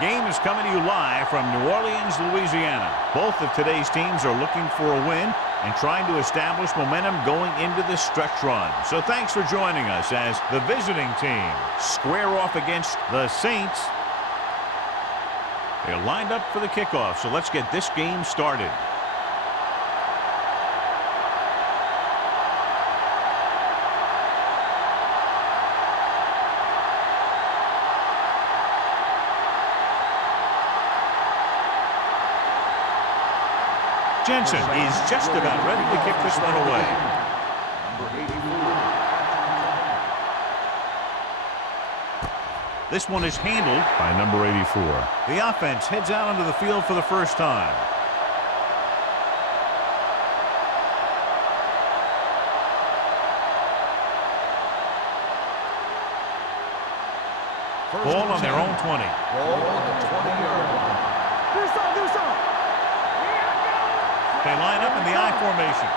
game is coming to you live from New Orleans, Louisiana. Both of today's teams are looking for a win and trying to establish momentum going into this stretch run. So thanks for joining us as the visiting team square off against the Saints. They're lined up for the kickoff, so let's get this game started. Jensen is just about ready to kick this one away. This one is handled by number 84. The offense heads out onto the field for the first time. Ball on their own 20. Ball on the 20-yard line. Do something. They line up in the I formation.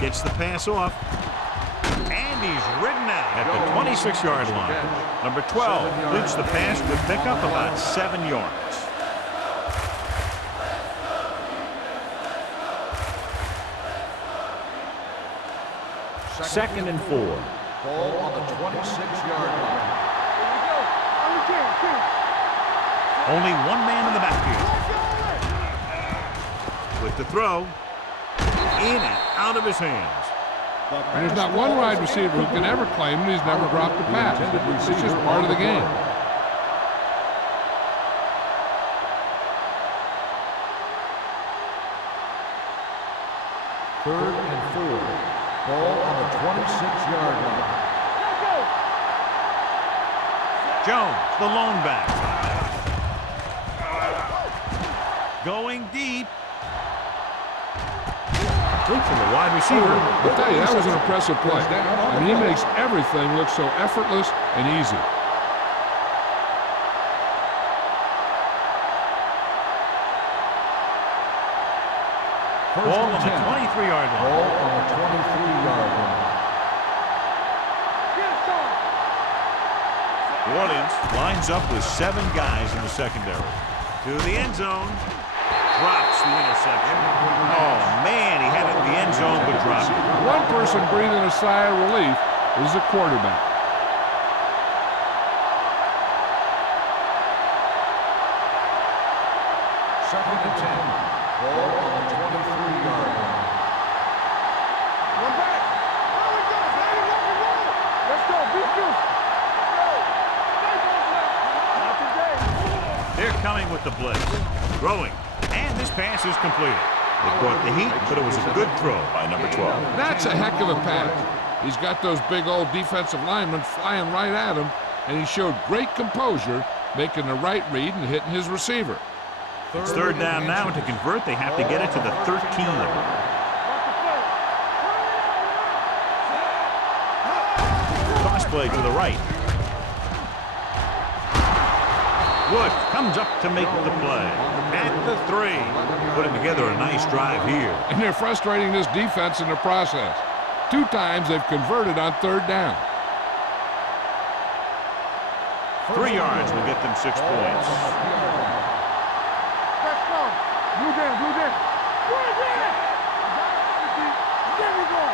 Gets the pass off. And he's ridden out at the 26-yard line. Number 12 completes the pass with pickup about 7 yards. Second and 4. Ball on the 26-yard line. Only one man in the backfield. With the throw, in and out of his hands. And there's not one wide receiver who can ever claim that he's never dropped a pass. It's just part of the game. Third and 4. Ball on the 26-yard line. Jones, the lone back. Going deep. From the wide receiver. I'll tell you, that was an impressive play. I mean, he makes everything look so effortless and easy. Ball on the 23-yard line. Ball on the 23-yard line. New Orleans lines up with 7 guys in the secondary. To the end zone. Drops the interception. Oh, man, he had it in the end zone, but dropped it. One person breathing a sigh of relief is the quarterback. Second and 10. Ball on the 23-yard line. One back. There we go. Let's go. Beat you. Not today. They're coming with the blitz. Throwing. And this pass is completed. It brought the heat, but it was a good throw by number 12. That's a heck of a pass. He's got those big old defensive linemen flying right at him, and he showed great composure, making the right read and hitting his receiver. It's third down now, and to convert, they have to get it to the 13. Toss play to the right. Wood comes up to make the play. At the 3. Putting together a nice drive here. And they're frustrating this defense in the process. 2 times they've converted on third down. 3 yards will get them 6 points. Let's go. Blue down. There we go.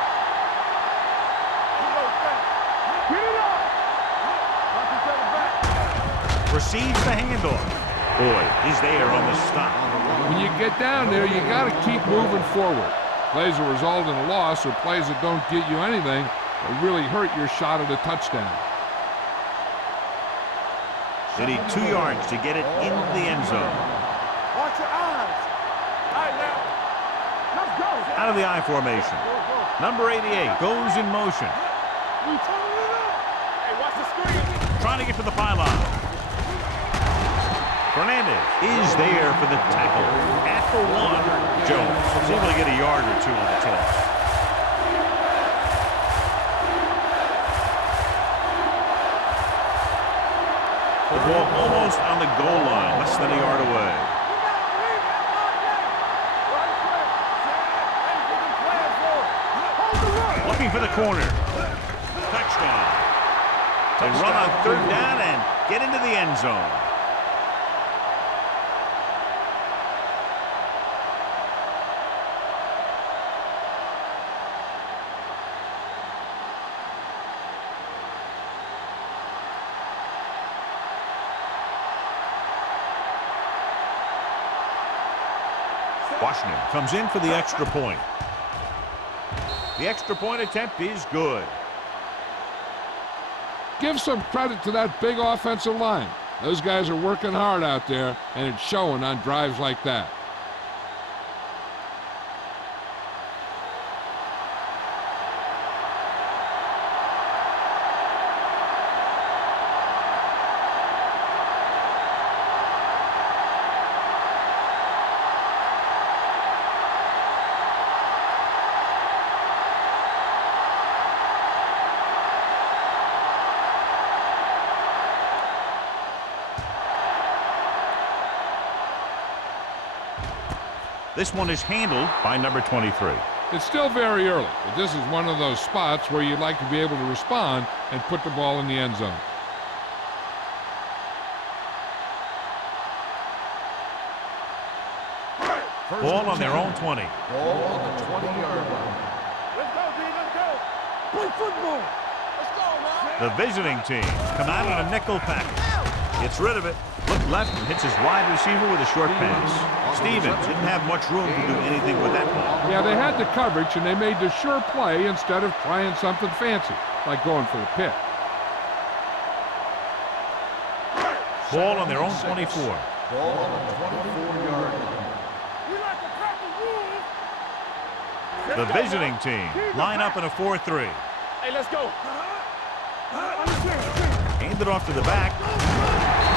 Get it up. Watch each other back. Receives the handoff. Boy, he's there on the stop. When you get down there, you got to keep moving forward. Plays that result in a loss or plays that don't get you anything will really hurt your shot at a touchdown. They need 2 yards to get it into the end zone. Watch your eyes. All right, now. Let's go. Out of the I formation. Number 88 goes in motion. We turning it up. Hey, watch the screen. Trying to get to the pylon. Fernandez is there for the tackle. At the 1, Jones is able to get a yard or 2 on the toss. The ball almost on the goal line, less than a yard away. Looking for the corner. Touchdown. They run on third down and get into the end zone. Washington comes in for the extra point. The extra point attempt is good. Give some credit to that big offensive line. Those guys are working hard out there, and it's showing on drives like that. This one is handled by number 23. It's still very early, but this is one of those spots where you'd like to be able to respond and put the ball in the end zone. Ball on their own 20. Ball on the 20-yard line. Let's go, D. Let's go. Play football. Let's go, man. The visiting team come out in a nickel package. Gets rid of it. Look left and hits his wide receiver with a short pass. Stevens didn't have much room to do anything with that ball. Yeah, they had the coverage, and they made the sure play instead of trying something fancy, like going for the pick. Ball on their own 24. Ball on the 24-yard line. We like to practice rules. The visiting team line up in a 4-3. Hey, let's go. Handed off to the back.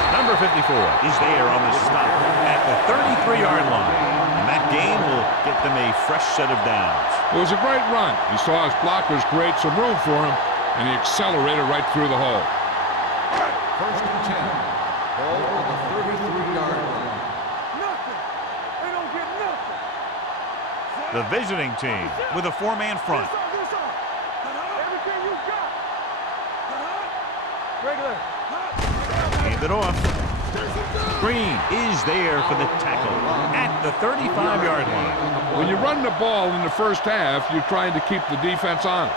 Number 54 is there on the stop at the 33-yard line. And that gain will get them a fresh set of downs. It was a great run. He saw his blockers create some room for him, and he accelerated right through the hole. First and 10. Ball on the 33-yard line. Nothing. They don't get nothing. The visiting team with a four-man front. Everything you got. Regular. Hand it off. Green is there for the tackle at the 35-yard line. When you run the ball in the first half, you're trying to keep the defense honest.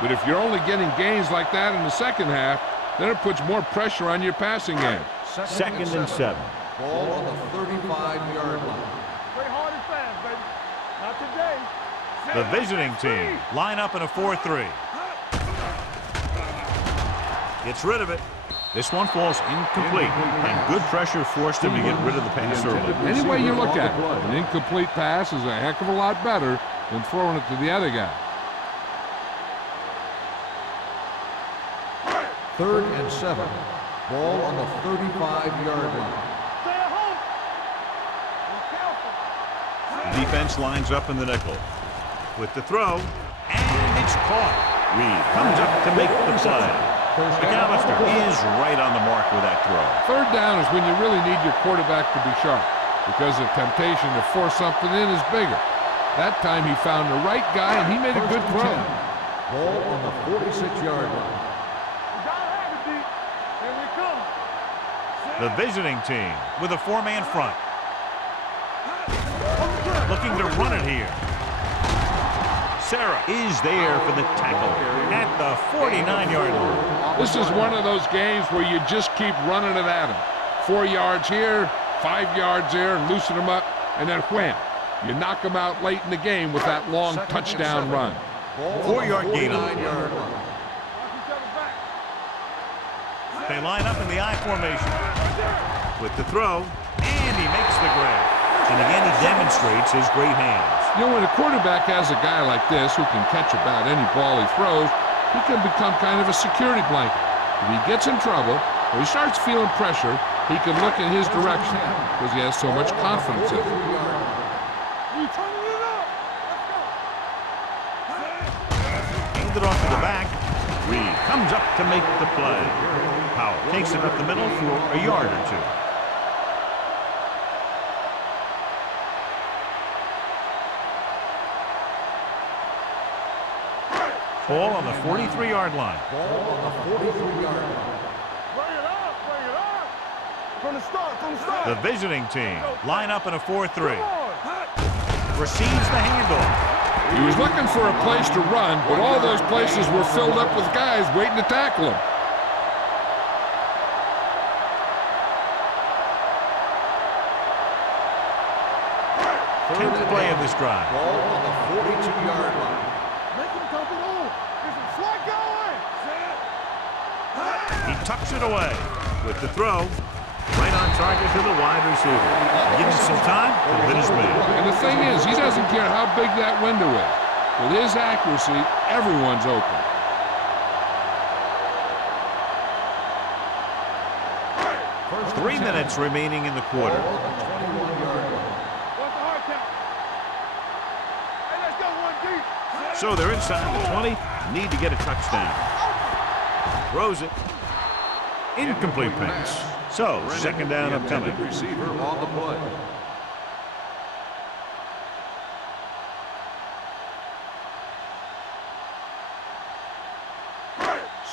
But if you're only getting gains like that in the second half, then it puts more pressure on your passing game. Second and 7. Ball on the 35-yard line. Play hard and fast, baby. Not today. The visiting team line up in a 4-3. Gets rid of it. This one falls incomplete, and good pressure forced him to get rid of the pass early. Any way you look at it, an incomplete pass is a heck of a lot better than throwing it to the other guy. Third and 7. Ball on the 35-yard line. Stay at home. Be careful. The defense lines up in the nickel. With the throw, and it's caught. Reed comes up to make the play. McAllister is right on the mark with that throw. Third down is when you really need your quarterback to be sharp, because the temptation to force something in is bigger. That time he found the right guy, and he made a good throw. Ball on the 46-yard line. We gotta have it, D. Here we come. The visiting team with a four-man front. Looking to run it here. Sarah is there for the tackle at the 49-yard line. This is one of those games where you just keep running it at him. 4 yards here, 5 yards there, and loosen him up, and then wham. You knock him out late in the game with that long touchdown run. 4-yard gain on the play. Watch each other back. They line up in the I formation. With the throw, and he makes the grab. And again, he demonstrates his great hands. You know, when a quarterback has a guy like this who can catch about any ball he throws, he can become kind of a security blanket. If he gets in trouble, or he starts feeling pressure, he can look in his direction because he has so much confidence in him. We turning it up. Hand it off to the back. Reed comes up to make the play. Powell takes it up the middle for a yard or two. Ball on the 43-yard line. Ball on the 43-yard line. Bring it up. Bring it up. From the start. From the start. The visiting team line up in a 4-3. Come on. Receives the handoff. He was looking for a place to run, but all those places were filled up with guys waiting to tackle him. 10th play of this drive. Ball on the 42-yard line. Make him come along. There's a slide going. He tucks it away with the throw. Right on target to the wide receiver. Give him some time, he'll hit his man. And the thing is, he doesn't care how big that window is. With his accuracy, everyone's open. First 3 minutes remaining in the quarter. Ball on the 21-yard line. What's the hard count? Hey, let's go one deep. So they're inside the 20. Need to get a touchdown. Throws it. Incomplete pass. So, second down upcoming. Receiver on the play.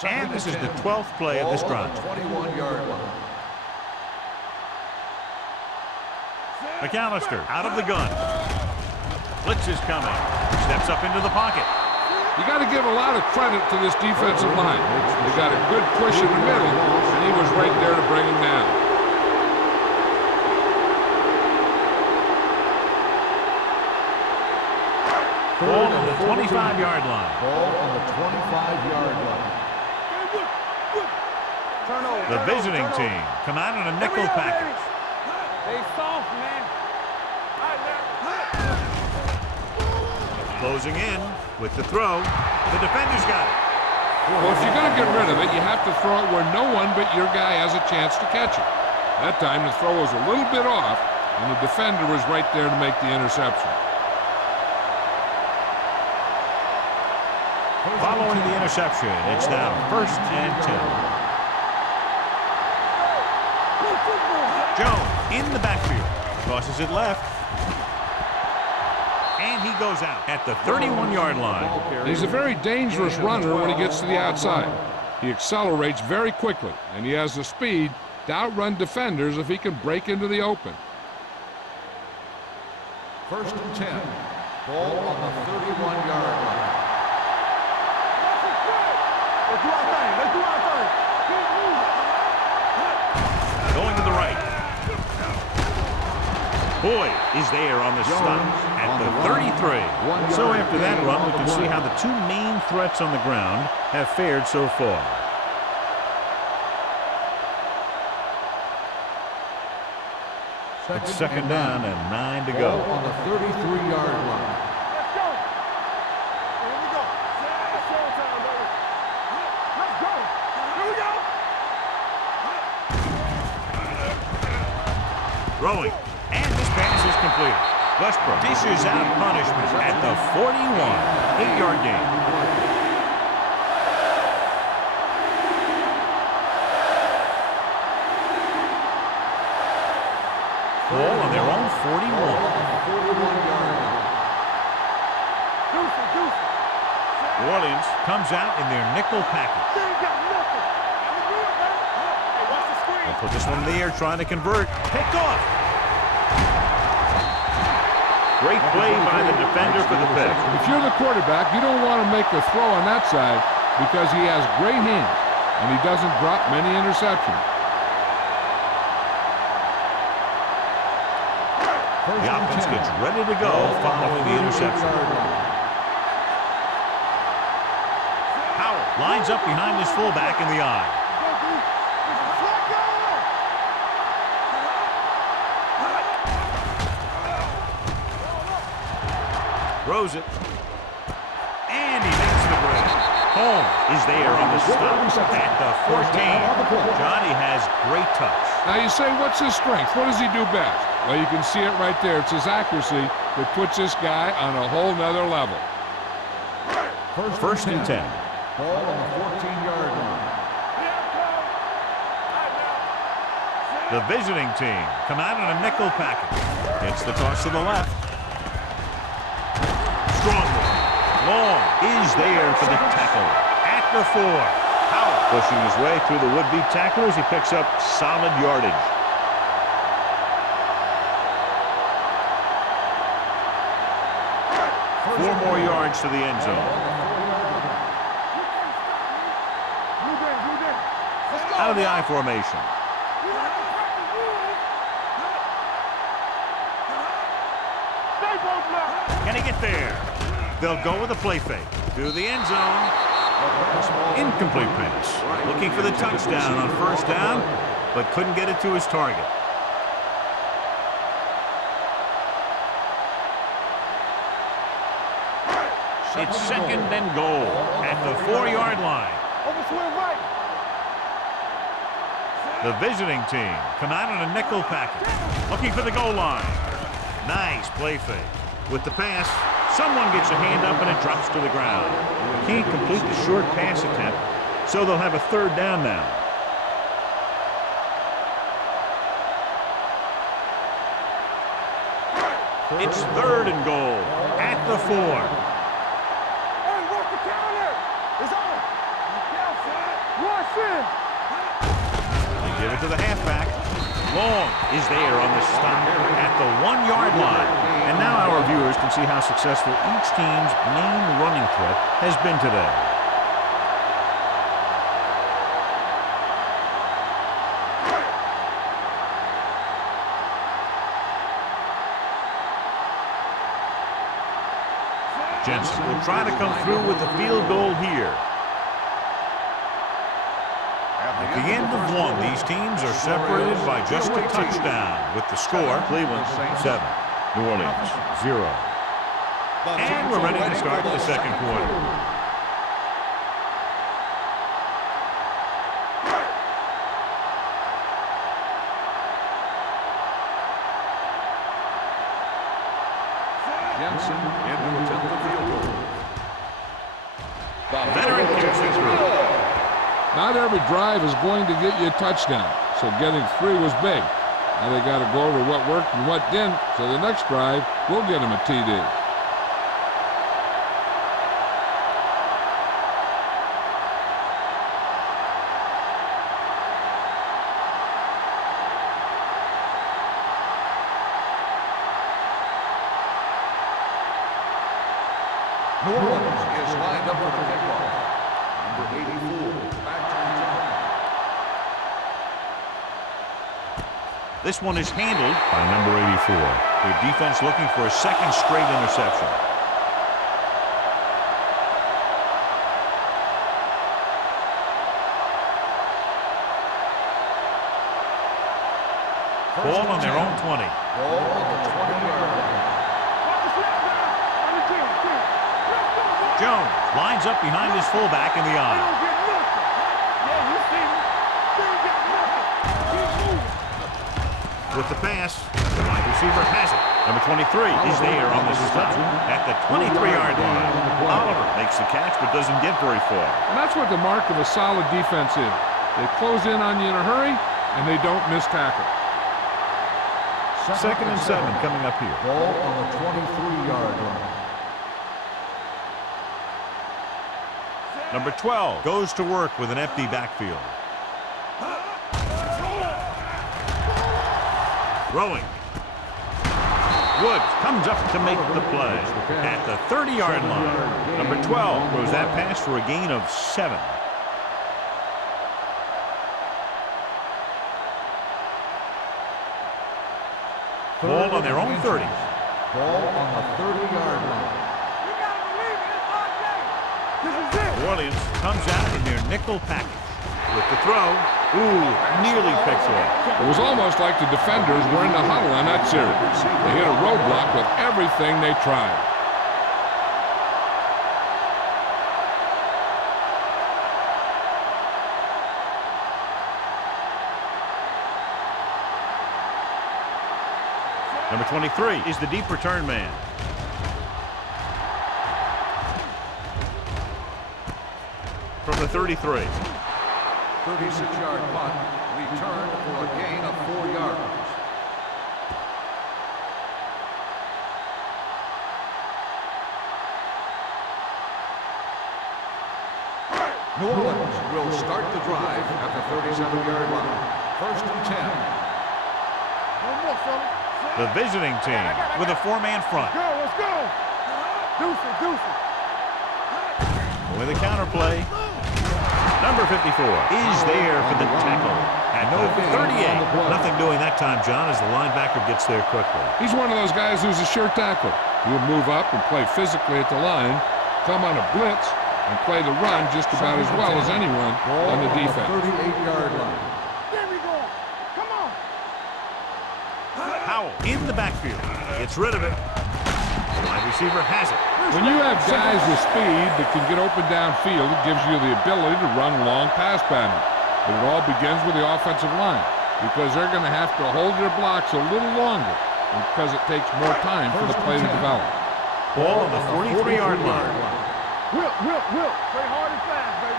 And this is the 12th play of this drive. 21-yard line. McAllister out of the gun. Blitz is coming. Steps up into the pocket. You got to give a lot of credit to this defensive line. They got a good push in the middle, and he was right there to bring him down. Ball on the 25-yard line. Ball on the 25-yard line. Turnover. The visiting team come out in a nickel package. They soft, man. All right, now. Closing in with the throw. The defender's got it. Well, if you're going to get rid of it, you have to throw it where no one but your guy has a chance to catch it. That time, the throw was a little bit off, and the defender was right there to make the interception. Following the interception, it's now 1st and 10. Jones in the backfield. Tosses it left. And he goes out at the 31-yard line. He's a very dangerous runner when he gets to the outside. He accelerates very quickly, and he has the speed to outrun defenders if he can break into the open. 1st and 10. Ball on the 31-yard line. Let's do our thing. Let's do our thing. Keep moving. Going to the right. Boyd is there on the stop at the 33. So after that run, we can see how the two main threats on the ground have fared so far. It's second down and 9 to go. Ball on the 33-yard line. Let's go. Here we go. It's showtime, baby. Let's go. Here we go. Throwing. And this pass is completed. Westbrook dishes out punishment at the 41. 8-yard gain. Ball on their own 41. 41-yard line. Deuce. New Orleans comes out in their nickel package. They ain't got nothing. Let me do it, man. Hey, watch the screen. They'll put this one in the air, trying to convert. Picked off. Great play by the defender for the pick. If you're the quarterback, you don't want to make the throw on that side because he has great hands, and he doesn't drop many interceptions. The offense gets ready to go following the interception. Howell lines up behind his fullback in the eye. Throws it. And he makes the break. Holmes is there on the stop at the 14. Johnny has great touch. Now you say, what's his strength? What does he do best? Well, you can see it right there. It's his accuracy that puts this guy on a whole nother level. First and 10. Ball on the 14-yard line. The visiting team come out in a nickel package. It's the toss to the left. Strong one. Long is there for the tackle at the 4. Howell pushing his way through the would-be tacklers. He picks up solid yardage. Four more yards to the end zone. Out of the I formation. Stay They'll go with a play fake to the end zone. Incomplete pass. Looking for the touchdown on first down, but couldn't get it to his target. It's second and goal at the 4-yard line. Overswing right. The visiting team come out in a nickel package, looking for the goal line. Nice play fake. With the pass, someone gets a hand up and it drops to the ground. Can't complete the short pass attempt, so they'll have a third down now. It's third and goal at the 4. Hey, work the counter. It's on. Rush in. They give it to the halfback. Long is there on the stop at the 1-yard line. And now our viewers can see how successful each team's main running threat has been today. Jensen will try to come through with the field goal here. At the end of one, these teams are separated by just a touchdown. With the score, Cleveland 7, New Orleans 0. And we're ready to start the second quarter. Jensen in to attempt the field goal. The veteran kicks it through. Not every drive is going to get you a touchdown, so getting 3 was big. Now they got to go over what worked and what didn't, so the next drive will get them a TD. New Orleans is lined up for the kickoff. Number 84, back to return. This one is handled by number 84. Their defense looking for a second straight interception. Ball on their own 20. Ball on the 20-yard line. Jones lines up behind his fullback in the eye. With the pass, the wide receiver has it. Number 23 is there on the stop at the 23-yard line. Oliver makes the catch but doesn't get very far. And that's what the mark of a solid defense is. They close in on you in a hurry, and they don't miss tackle. Second and 7 coming up here. Ball on the 23-yard line. Number 12 goes to work with an empty backfield. Throwing. Woods comes up to make the play at the 30-yard line. Number 12 throws that pass for a gain of 7. Ball on their own 30. Ball on the 30-yard line. New Orleans comes out in their nickel package. With the throw, nearly picked off. It was almost like the defenders were in the huddle on that series. They hit a roadblock with everything they tried. Number 23 is the deep return man. From the 33. 36-yard punt, returned for a gain of 4 yards. New Orleans will start the drive at the 37-yard line. First and 10. One more, fella. The visiting team with a 4-man front. Let's go. Deuce it. With a counter play. Number 54 is there for the tackle at the 38. Nothing doing that time, John, as the linebacker gets there quickly. He's one of those guys who's a sure tackler. He'll move up and play physically at the line, come on a blitz, and play the run just about as well as anyone on the defense. 38-yard line. There we go. Come on. Howell in the backfield. Gets rid of it. The wide receiver has it. When you have guys with speed that can get open downfield, it gives you the ability to run long pass patterns. But it all begins with the offensive line, because they're going to have to hold their blocks a little longer because it takes more time for the play to develop. Ball on the 43-yard line. Will. Play hard and fast, baby.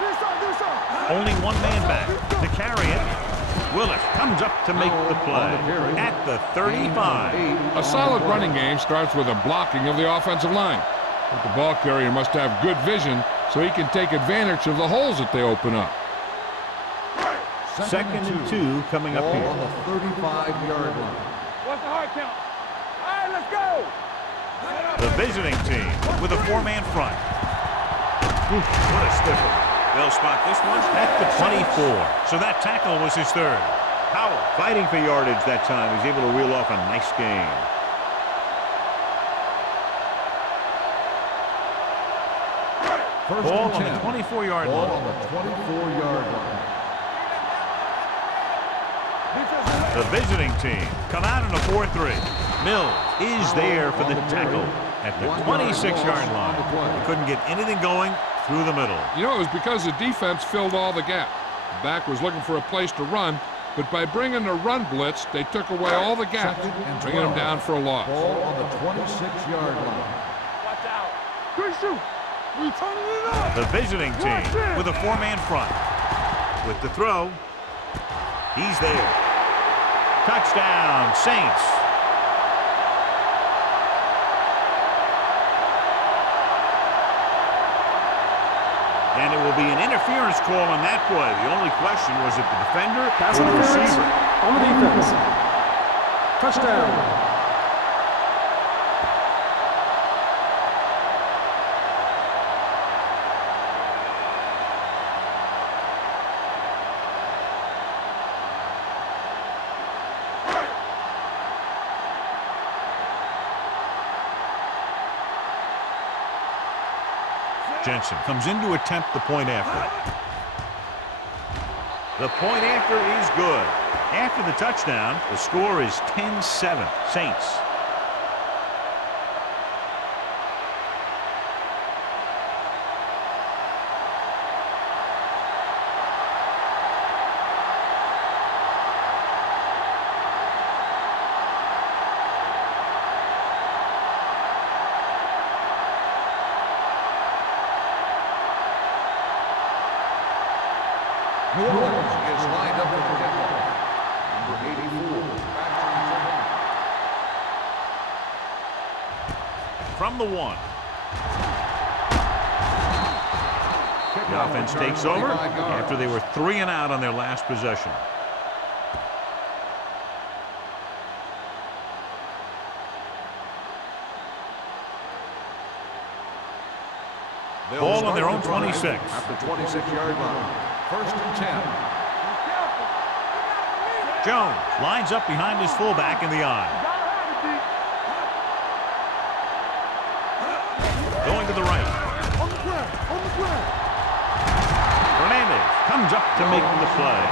This up. Only one man back to carry it. Willis comes up to make the play at the 35. A solid running game starts with a blocking of the offensive line. But the ball carrier must have good vision so he can take advantage of the holes that they open up. Second and 2 coming up Ball here. on the 35-yard line. What's the hard count? All right, let's go. The visiting team with a 4-man front. What a stiffer. They'll spot this one at the 24. So that tackle was his third. Howell fighting for yardage that time. He's able to reel off a nice gain. Ball on the 24-yard Ball line. on the 24-yard line. The visiting team come out in a 4-3. Mills is there for the tackle at the 26-yard line. He couldn't get anything going through the middle. You know, it was because the defense filled all the gap. The back was looking for a place to run, but by bringing the run blitz, they took away all the gaps, bringing them down for a loss. Ball on the 26-yard line. Watch out. Good shoot. We turning it up. The visiting team with a 4-man front. With the throw, he's there. Touchdown, Saints. And it will be an interference call on that play. The only question was it the defender Pass or the interference receiver. on the defense. Touchdown. Jensen comes in to attempt the point after. The point after is good. After the touchdown, the score is 10-7, Saints. New Orleans is lined up with the kickoff. Number 84, From the 1. The offense takes over after they were 3 and out on their last possession. Ball on their own 26. At the 26-yard line. First and 10. Jones lines up behind his fullback in the eye. Going to the right. On the ground. Hernandez comes up to make the play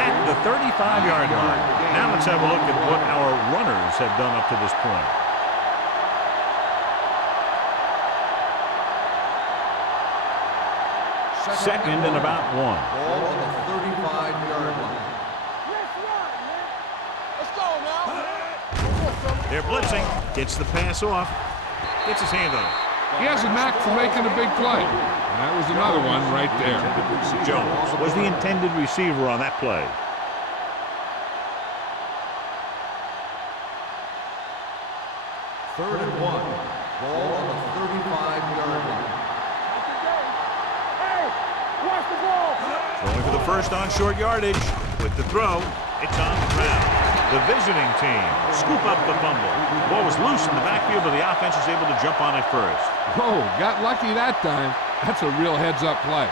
at the 35-yard line. Now let's have a look at what our runners have done up to this point. Second and about 1. Ball on the 35-yard line. Let's go now. They're blitzing. Gets the pass off. Gets his hand on it. He has a knack for making a big play. And that was another one right there. Jones was the intended receiver on that play. Third and 1. Ball on the 35-yard line. Hey, watch the ball. Going for the first on short yardage. With the throw, it's on the ground. The visiting team scoop up the fumble. The ball was loose in the backfield, but the offense was able to jump on it first. Oh, got lucky that time. That's a real heads-up play.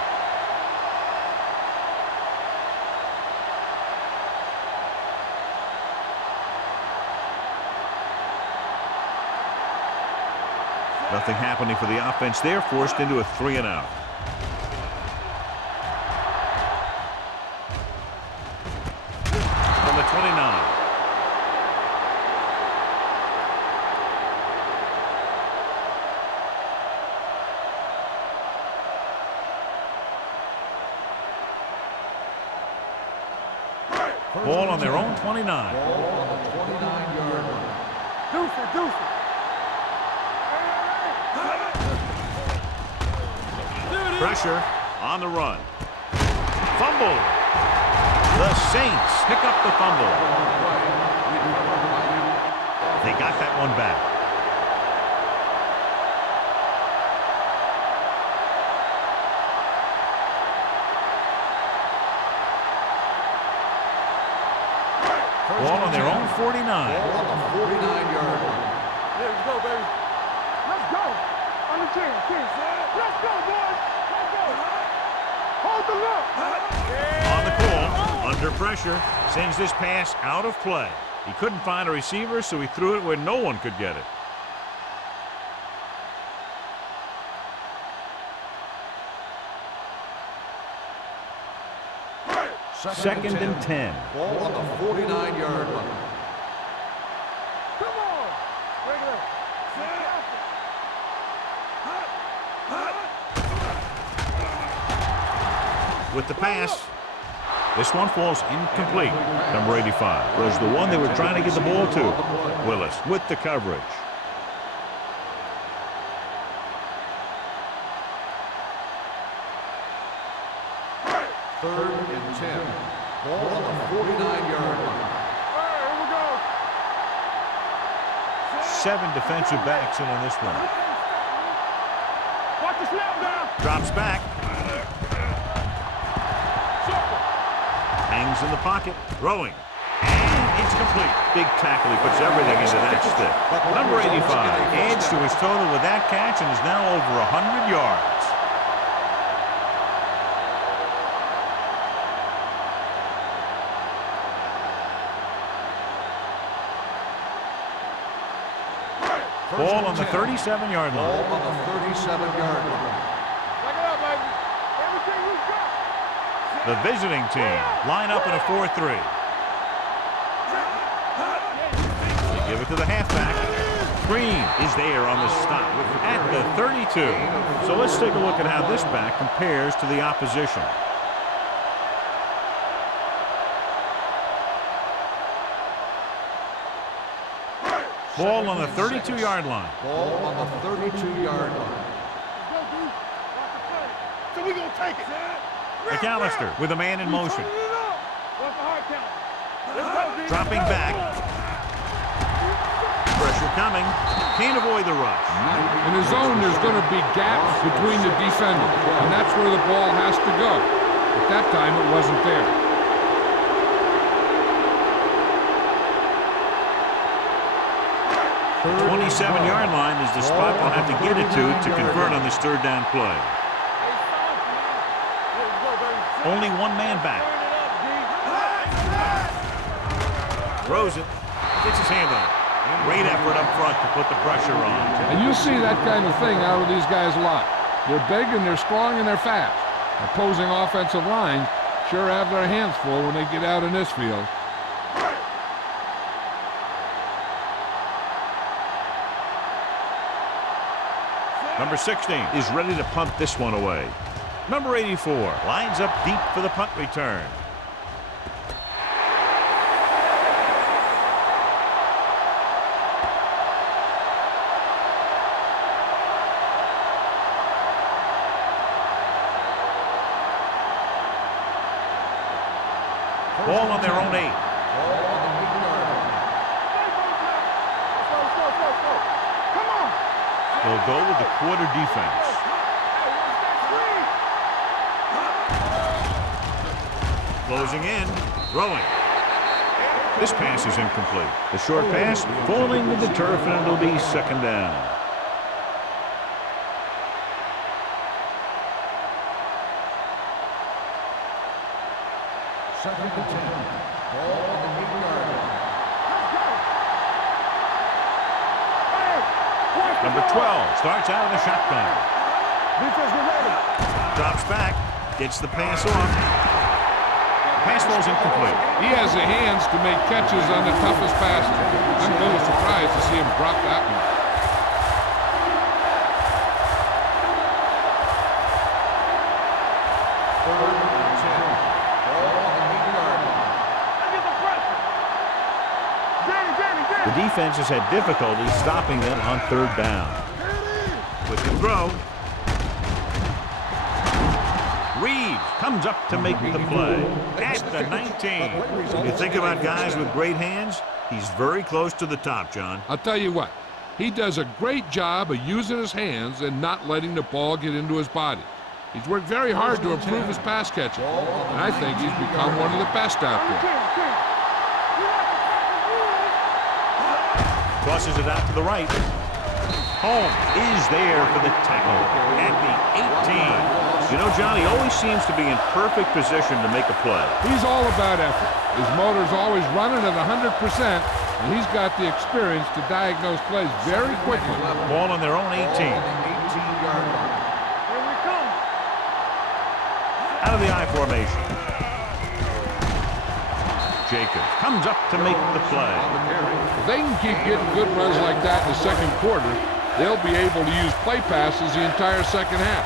Nothing happening for the offense there, forced into a 3-and-out. From the 29. Ball on their own 29. Ball on the 29-yard line. Deuce it, deuce it. Pressure on the run. Fumble. The Saints pick up the fumble. They got that one back. Ball on their own 49. Ball on the 49-yard line. Let's go, baby. Let's go. On the 10. Let's go, boys. Let's go. Hold the look. On the call, under pressure, sends this pass out of play. He couldn't find a receiver, so he threw it where no one could get it. Second and 10. Ball on the 49-yard line. Come on. Bring it up. With the pass, this one falls incomplete. Number 85 was the one they were trying to get the ball to. Willis with the coverage. Third and 10. Ball on the 49-yard line. Here we go. 7 defensive backs in on this one. Watch the snap now. Drops back. Hangs in the pocket. Throwing. And it's complete. Big tackle. He puts everything into that stick. Number 85 adds to his total with that catch and is now over 100 yards. Ball on the 37-yard Ball line. on the 37-yard line. Back it up, baby. Everything we got. The visiting team line up in a 4-3. They give it to the halfback. Green is there on the stop at the 32. So let's take a look at how this back compares to the opposition. Ball on the 32-yard line. Ball on the 32-yard line. Let's go, dude. Watch the play. So we gonna take it. McAllister with a man in motion. What's the hard count? Let's go, dude. Dropping back. Pressure coming. Can't avoid the rush. In the zone, there's going to be gaps between the defenders, and that's where the ball has to go. At that time, it wasn't there. The 27-yard line is the spot they'll have to get it to convert on this third down play. Only one man back. Throws it. Gets his hand on it. Great effort up front to put the pressure on. And you see that kind of thing out of these guys a lot. They're big and they're strong and they're fast. Opposing offensive lines sure have their hands full when they get out in this field. Number 16 is ready to punt this one away. Number 84 lines up deep for the punt return. Ball on their own 8. Ball on the 8-yard line. Go. Come on. They'll go with the quarter defense. Closing in, throwing. This pass is incomplete. The short pass falling to the turf, and it'll be second down. Second and 10. Ball on the 8-yard line. Hey, watch Number 12 starts out of the shotgun. Defense, get ready. Drops back, gets the pass off. Pass falls incomplete. He has the hands to make catches on the toughest passes. I'm a little surprised to see him drop that one. Third and 10. Ball on the 8-yard line. Let's get the pressure. Danny. The defense has had difficulty stopping them on third down. Quick and throw. Reed comes up to make the play at the 19. When you think about guys with great hands, he's very close to the top, John. I'll tell you what, he does a great job of using his hands and not letting the ball get into his body. He's worked very hard to improve his pass catching, and I think he's become one of the best out there. Tosses it out to the right. Holmes is there for the tackle at the 18. You know, John, he always seems to be in perfect position to make a play. He's all about effort. His motor's always running at 100%, and he's got the experience to diagnose plays very quickly. Ball on their own 18. 18-yard line. Here we come. Out of the I formation. Jacobs comes up to make the play. If they can keep getting good runs like that in the second quarter, they'll be able to use play passes the entire second half,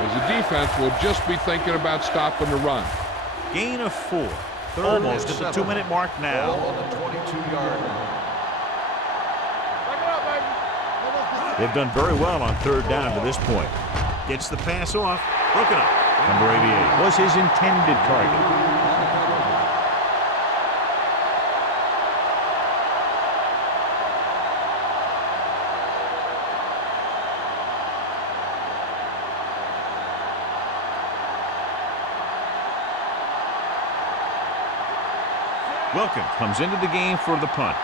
as the defense will just be thinking about stopping the run. Gain of 4. Almost at the 2-minute mark now. Ball on the 22-yard line. Back it up, baby. They've done very well on third down to this point. Gets the pass off. Broken up. Number 88 was his intended target. Wilkins comes into the game for the punt.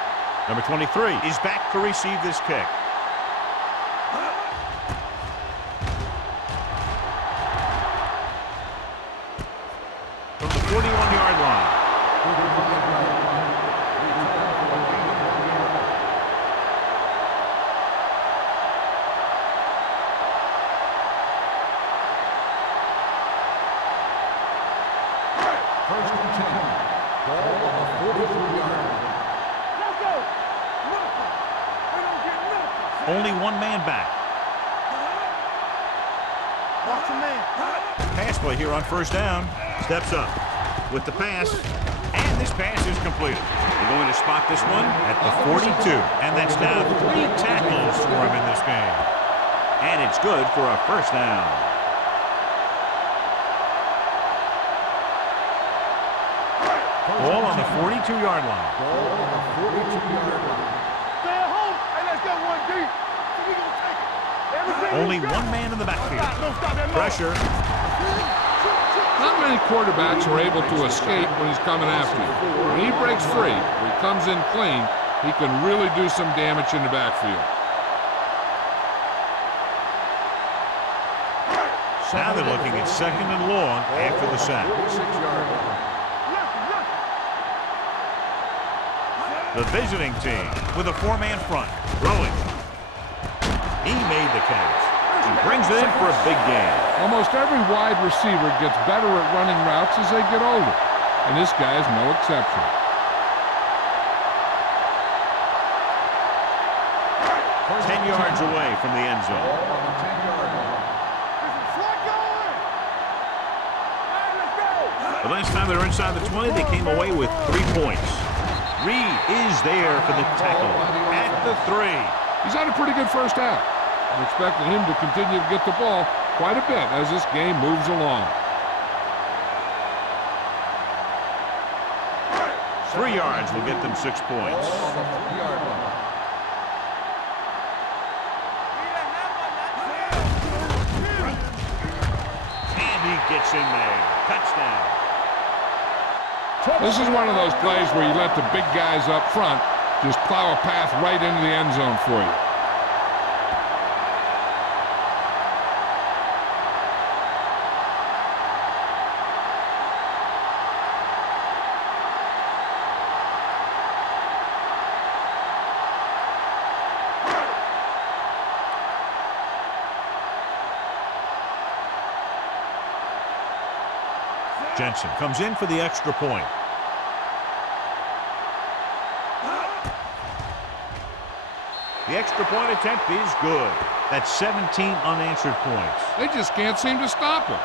Number 23 is back to receive this kick. From the 41-yard line. First and 10. Ball on the 43-yard line. Let's go. Nothing. They don't get nothing. Only one man back. Watch a man. Pass play here on first down. Steps up with the pass. And this pass is completed. They're going to spot this one at the 42. And that's now 3 tackles for him in this game. And it's good for a first down. Ball on the 42-yard line. Ball on the 42-yard line. Stay at home. Hey, let's go 1D. So we gonna take it. Everything Only we got. one man in the backfield. Don't stop that motor. Pressure. Not many quarterbacks are able to escape when he's coming after you. When he breaks free, when he comes in clean, he can really do some damage in the backfield. Now they're looking at second and long after the sack. 46-yard line. The visiting team with a 4-man front. Throwing. He made the catch. He brings it in for a big gain. Almost every wide receiver gets better at running routes as they get older, and this guy is no exception. First 10 and yards 10. away from the end zone. Ball on the 10-yard line. Slot going. All right, let's go. The last time they were inside the 20, they came away with 3 points. Reed is there for the tackle at the 3. He's had a pretty good first half. I'm expecting him to continue to get the ball quite a bit as this game moves along. 3 yards will get them 6 points. Ball on the 3-yard line. And he gets in there. Touchdown. This is one of those plays where you let the big guys up front just plow a path right into the end zone for you. Jensen comes in for the extra point. The extra point attempt is good. That's 17 unanswered points. They just can't seem to stop him.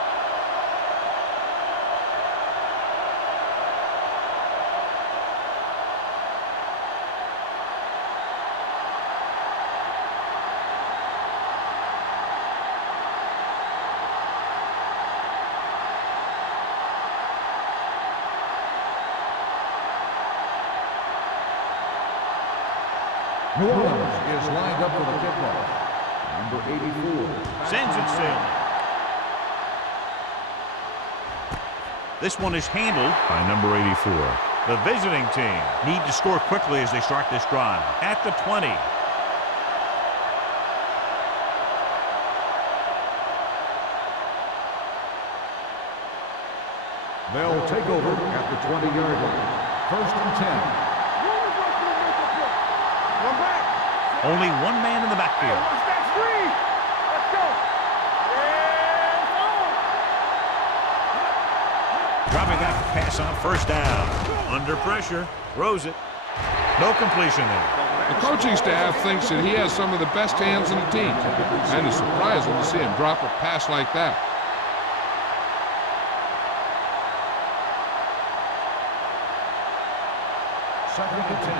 New Orleans is lined up for the kickoff. Number 84. Sends it sailing. This one is handled by number 84. The visiting team need to score quickly as they start this drive. At the 20. They'll take over at the 20-yard line. First and 10. Only one man in the backfield. Watch that screen. Let's go. Dropping that pass on first down. Under pressure. Throws it. No completion there. The coaching staff thinks that he has some of the best hands in the team. And it's surprising to see him drop a pass like that. Second and 10.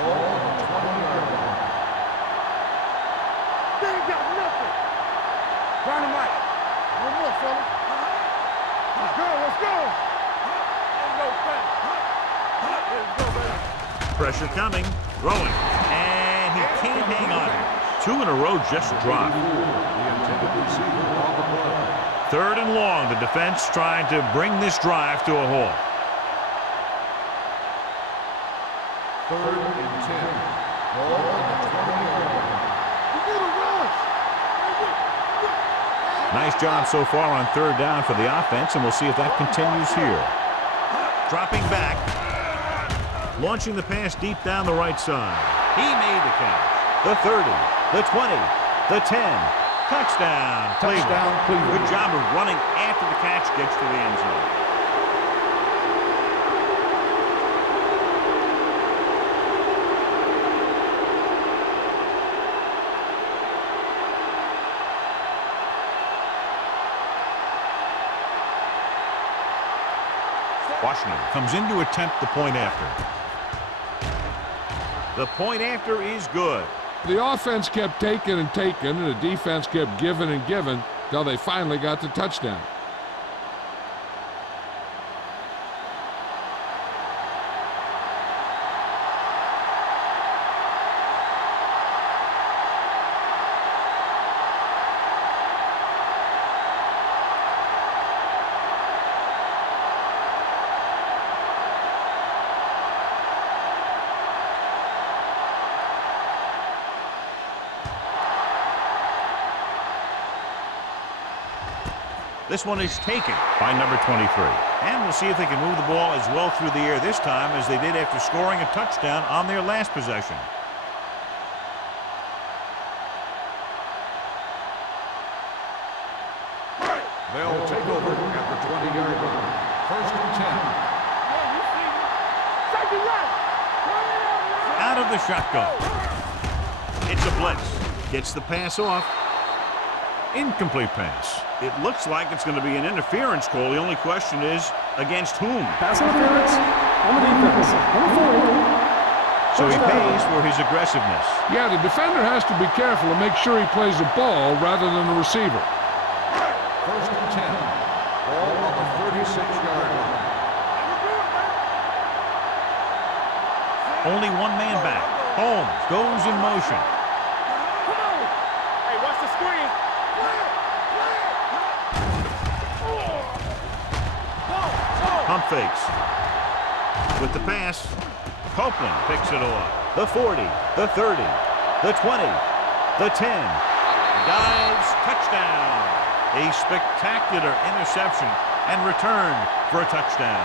Ball on the 20-yard line. They ain't got nothing. Dynamite. One more, fellas. Let's go, let's go. Ain't no thing. Let's go, baby. Pressure coming. Throwing. And he can't hang on. 2 in a row just dropped. The intended receiver on the play. Third and long. The defense trying to bring this drive to a halt. Third and 10. Ball on the 20-yard line. Nice job so far on third down for the offense, and we'll see if that continues here. Dropping back. Launching the pass deep down the right side. He made the catch. The 30, the 20, the 10. Touchdown, Cleveland. Touchdown, Cleveland. Good job of running after the catch gets to the end zone. Washington comes in to attempt the point after. The point after is good. The offense kept taking and taking, and the defense kept giving and giving till they finally got the touchdown. This one is taken by number 23. And we'll see if they can move the ball as well through the air this time as they did after scoring a touchdown on their last possession. They'll take over at the 20-yard line. First and 10. Out of the shotgun. It's a blitz. Gets the pass off. Incomplete pass. It looks like it's going to be an interference call. The only question is, against whom? Pass interference on the defense. Number 40. So he pays for his aggressiveness. Yeah, the defender has to be careful to make sure he plays the ball rather than the receiver. First and 10. Ball on the 36-yard line. Only one man back. Holmes goes in motion. Hey, watch the screen. Pump fakes. With the pass, Copeland picks it off. The 40, the 30, the 20, the 10. Dives, touchdown. A spectacular interception and return for a touchdown.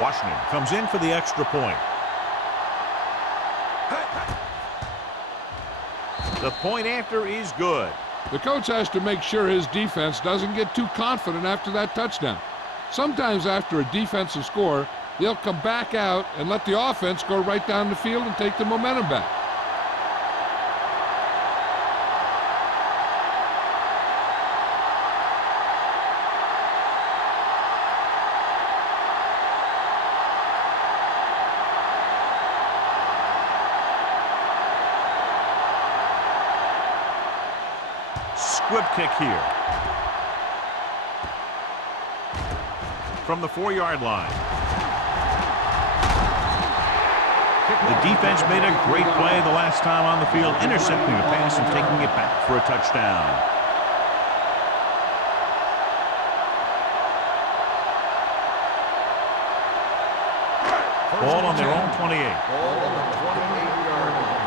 Washington comes in for the extra point. The point after is good. The coach has to make sure his defense doesn't get too confident after that touchdown. Sometimes after a defensive score, they'll come back out and let the offense go right down the field and take the momentum back. Squib kick here. From the 4-yard line. The defense made a great play the last time on the field, intercepting the pass and taking it back for a touchdown. Ball on their own 28. Ball on the 28-yard line.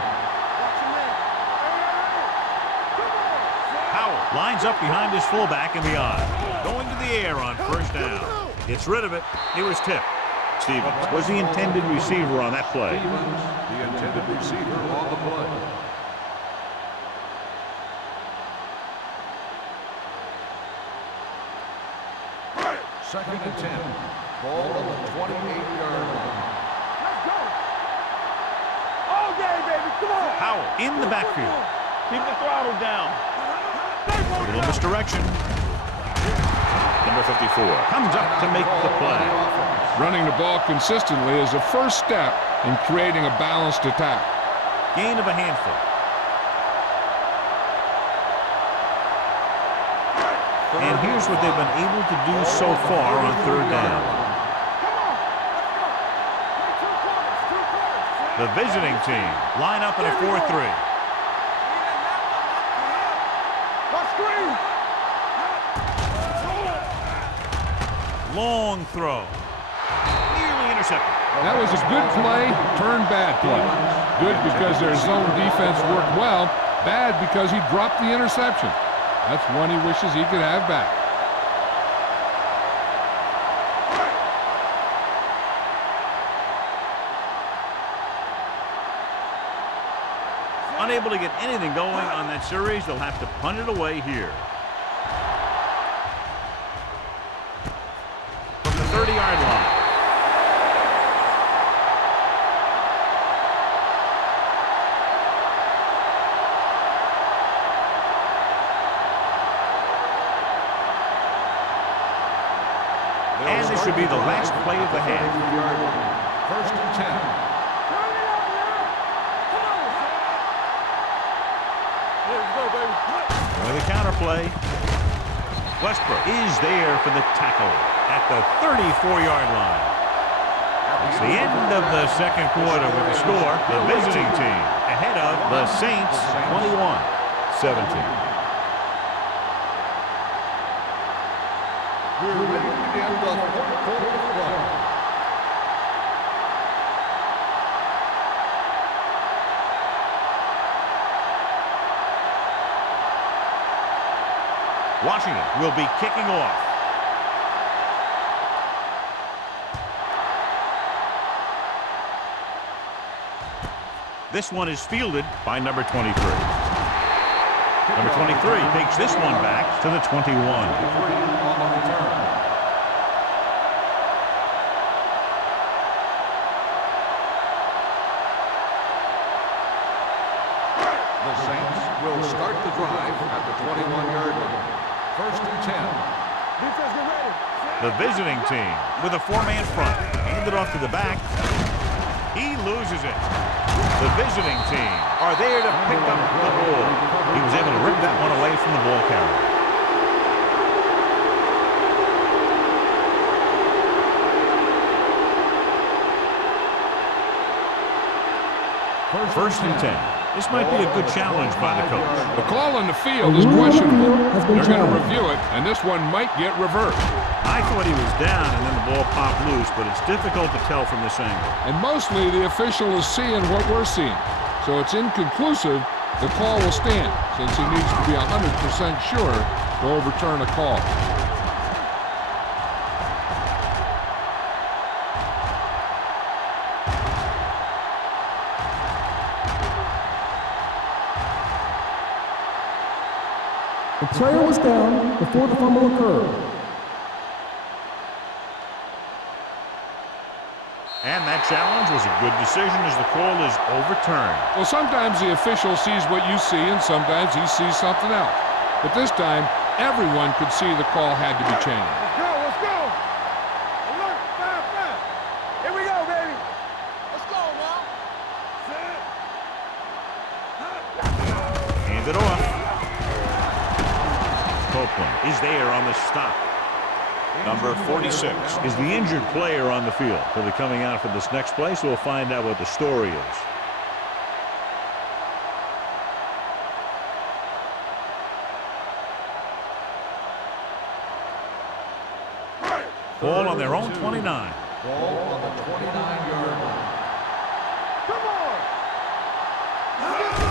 Lines up behind his fullback in the eye. Going to the air on first down. Gets rid of it. He was tipped. Stevens was the intended receiver on that play. Stevens, the intended receiver on the play. Second and 10. Ball on the 28-yard line. Let's go. All day, baby. Come on. Howell in the backfield. Keep the throttle down. A little misdirection. Number 54 comes up to make the play. Running the ball consistently is the first step in creating a balanced attack. Gain of a handful. And here's what they've been able to do so far on third down. The visiting team line up in a 4-3. Long throw. Nearly intercepted. That was a good play, turned bad play. Good because their zone defense worked well. Bad because he dropped the interception. That's one he wishes he could have back. Unable to get anything going on that series, they'll have to punt it away here. From the 30-yard line. And this should be the last play of the half. First and 10. With a counterplay, Westbrook is there for the tackle at the 34-yard line. It's the end of the second quarter with the score. The visiting team ahead of the Saints 21-17. We're ready to begin the fourth quarter of play. Washington will be kicking off. This one is fielded by number 23. Number 23 takes this one back to the 21. The Saints will start the drive at the 21-yard line. First and 10. Defense, get ready. The visiting team with a four-man front. Handed off to the back. He loses it. The visiting team are there to pick up the ball. He was able to rip that one away from the ball carrier. First and 10. This might be a good challenge by the coach. The call on the field is questionable. They're going to review it, and this one might get reversed. I thought he was down, and then the ball popped loose, but it's difficult to tell from this angle. And mostly the official is seeing what we're seeing. So it's inconclusive. The call will stand, since he needs to be 100% sure to overturn a call. The player was down before the fumble occurred. And that challenge was a good decision as the call is overturned. Well, sometimes the official sees what you see, and sometimes he sees something else. But this time, everyone could see the call had to be changed. Let's go, let's go. Alert, fast. Here we go, baby. Let's go now. Set. Hand it off. Copeland is there on the stop. Number 46 is the injured player on the field. He'll be coming out for this next play, so we'll find out what the story is. Ball on their own 29. Ball on the 29-yard line. Come on.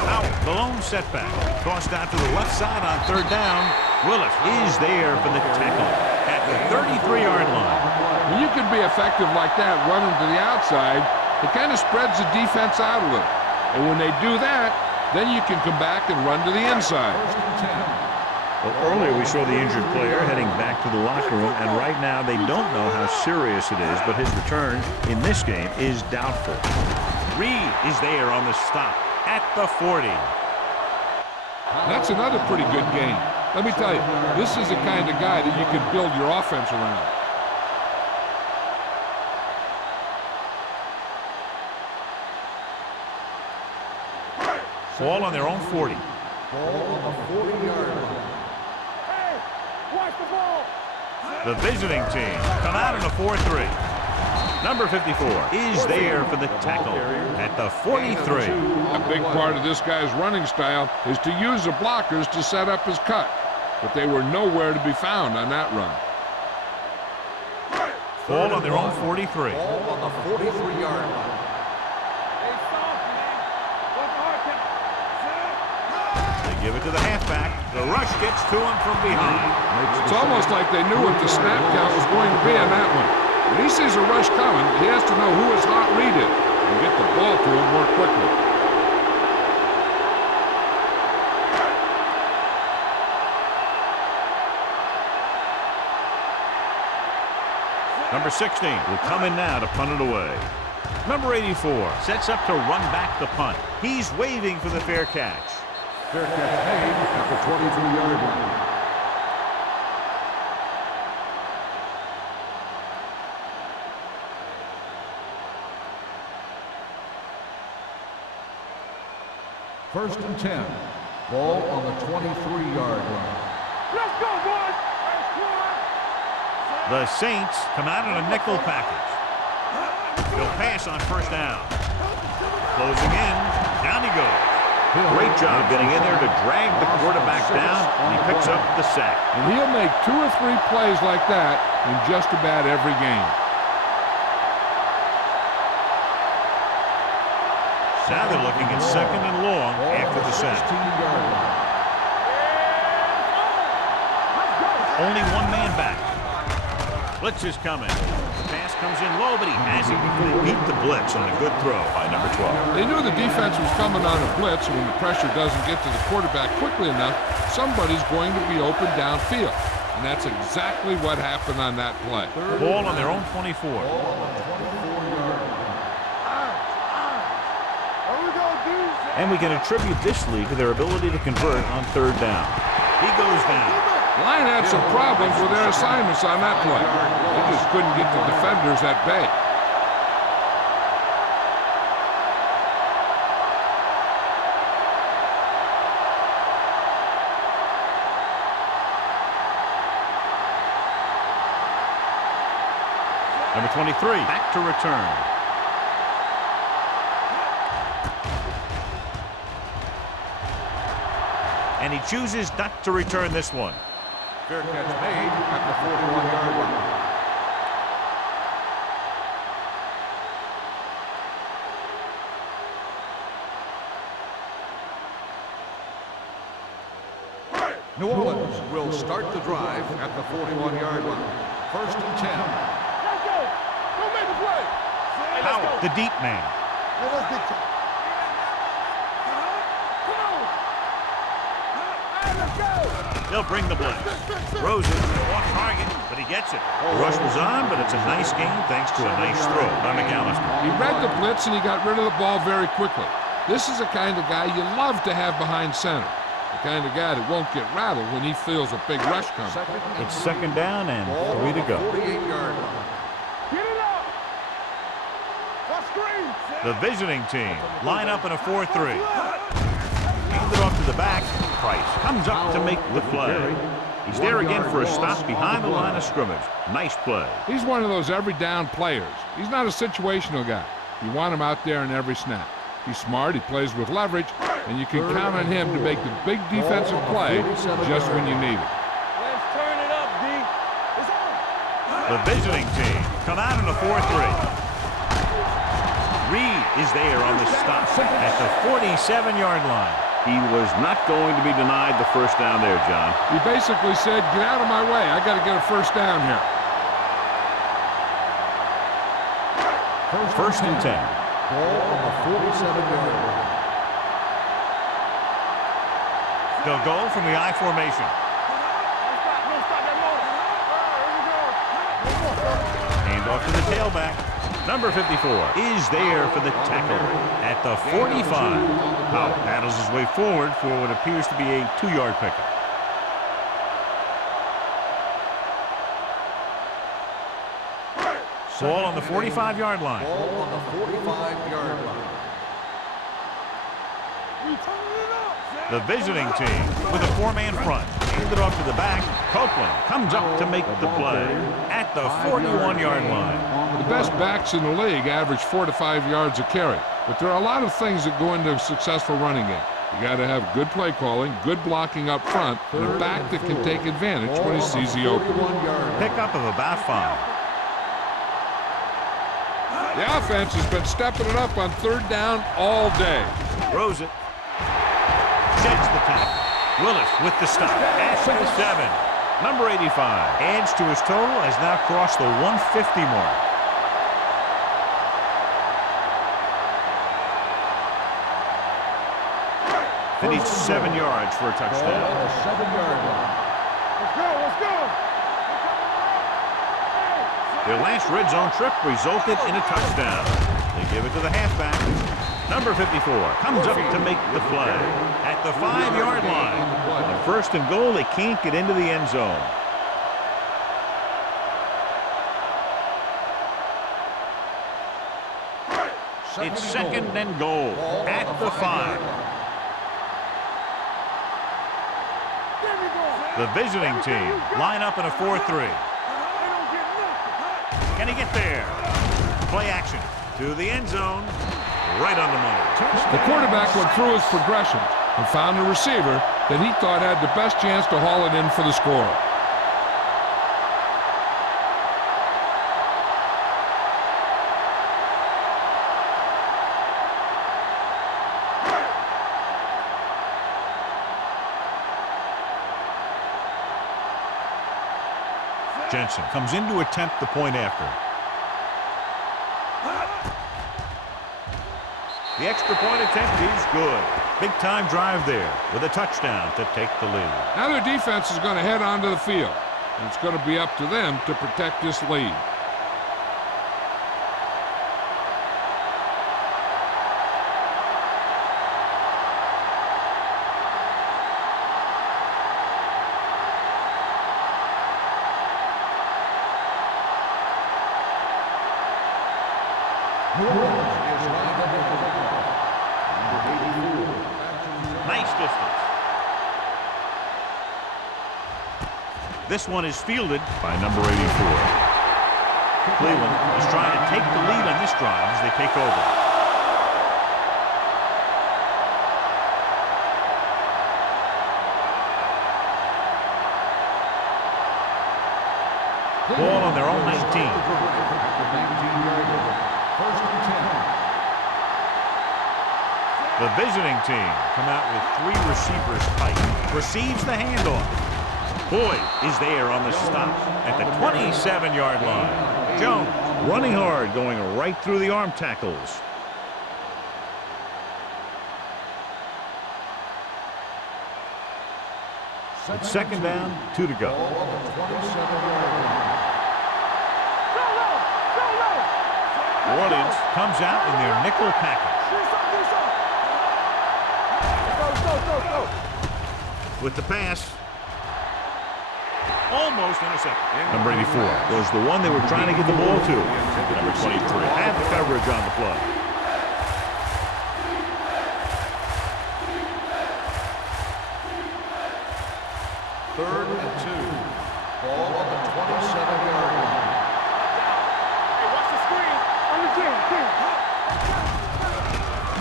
Out, the lone setback. Tossed out to the left side on third down. Willis is there for the tackle at the 33-yard line. When you can be effective like that, running to the outside, it kind of spreads the defense out a little. And when they do that, then you can come back and run to the inside. Well, earlier we saw the injured player heading back to the locker room, and right now they don't know how serious it is, but his return in this game is doubtful. Reed is there on the stop at the 40. That's another pretty good game. Let me tell you, this is the kind of guy that you can build your offense around. Ball on their own 40. Ball on the 40-yard line. Hey, watch the ball. The visiting team come out in a 4-3. Number 54 is there for the tackle at the 43. A big part of this guy's running style is to use the blockers to set up his cut, but they were nowhere to be found on that run. Ball on their own 43. Ball on the 43-yard line. Hey, soft, man. What's the hard count? They give it to the halfback. The rush gets to him from behind. It's almost like they knew what the snap count was going to be on that one. When he sees a rush coming, he has to know who his hot read is and get the ball to him more quickly. Number 16 will come in now to punt it away. Number 84 sets up to run back the punt. He's waving for the fair catch. Fair catch made at the 23-yard line. First and 10. Ball on the 23-yard line. Let's go, boys. The Saints come out in a nickel package. They'll pass on first down. Closing in. Down he goes. Great job getting in there to drag the quarterback down, and he picks up the sack. And he'll make 2 or 3 plays like that in just about every game. Now they're looking at second and long after the sack. 16-yard line. Only one man back. Blitz is coming. The pass comes in low, but he has it. They beat the blitz on a good throw by number 12. They knew the defense was coming on a blitz, and when the pressure doesn't get to the quarterback quickly enough, somebody's going to be open downfield. And that's exactly what happened on that play. Ball on their own 24. What we gonna do? And we can attribute this lead to their ability to convert on third down. He goes down. Line had some problems with their assignments on that play. They just couldn't get the defenders at bay. Number 23, back to return. And he chooses not to return this one. Fair catch made at the 41-yard line. New Orleans will start the drive at the 41-yard line. First and 10. Let's go. Go make a play. Hey, let's Howard, go. the deep man. Hey, let's get you. Come on. Hey, let's go. They'll bring the blitz. Throws it off target, but he gets it. The rush was on, but it's a nice game thanks to a nice throw by McAllister. He read the blitz and he got rid of the ball very quickly. This is the kind of guy you love to have behind center. The kind of guy that won't get rattled when he feels a big rush coming. It's second down and 3 to go. 48-yard line. Get it up. What's green? The visiting team line up in a 4-3. Hand it off to the back. Price comes up to make the play. He's there again for a stop behind the line of scrimmage. Nice play. He's one of those every down players. He's not a situational guy. You want him out there in every snap. He's smart, he plays with leverage, and you can count on him to make the big defensive play just when you need it. Let's turn it up, D. It's on. The visiting team come out in a 4-3. Reed is there on the stop at the 47-yard line. He was not going to be denied the first down there, John. He basically said, get out of my way. I got to get a first down here. First and 10. Ball on the 47-yard line. They'll go from the I formation. Don't stop that motor. Here we go. Hand off to the tailback. Number 54 is there for the tackle at the 45. Powell paddles his way forward for what appears to be a 2-yard pickup. Ball on the 45-yard line. Ball on the 45-yard line. The visiting team with a 4-man front. Handed off to the back. Copeland comes up to make the play at the 41-yard line. The best backs in the league average 4 to 5 yards a carry. But there are a lot of things that go into a successful running game. You got to have good play calling, good blocking up front, and a back that can take advantage when he sees the open. Pickup of about 5. The offense has been stepping it up on third down all day. Throws it. Sheds the tackle. Willis with the stop at the 7. Number 85 adds to his total, has now crossed the 150 mark. Finished 7 yards for a touchdown. Ball on the 7-yard line. Let's go. Let's go. Their last red zone trip resulted in a touchdown. They give it to the halfback. Number 54 comes up to make the play at the 5-yard line. On first and goal, they can't get into the end zone. It's second and goal at the 5. The visiting team line up in a 4-3. Can he get there? Play action to the end zone. Right on the money. The quarterback went through his progressions and found a receiver that he thought had the best chance to haul it in for the score. Jensen comes in to attempt the point after. The extra point attempt is good. Big time drive there with a touchdown to take the lead. Now their defense is going to head onto the field, and it's going to be up to them to protect this lead. Nice distance. This one is fielded by number 84. Cleveland is trying to take the lead on this drive as they take over. Ball on their own 19. The visiting team come out with 3 receivers tight. Receives the handoff. Boyd is there on the stop at the 27-yard line. Jones running hard, going right through the arm tackles. It's second down, 2 to go. Ball on the 27-yard line. New Orleans comes out in their nickel package. With the pass. Almost intercepted. Number 84 was the one they were trying to get the ball to. Number 23 had the coverage on the play. Third and 2. Ball on the 27-yard line. Hey, watch the screen. On the team.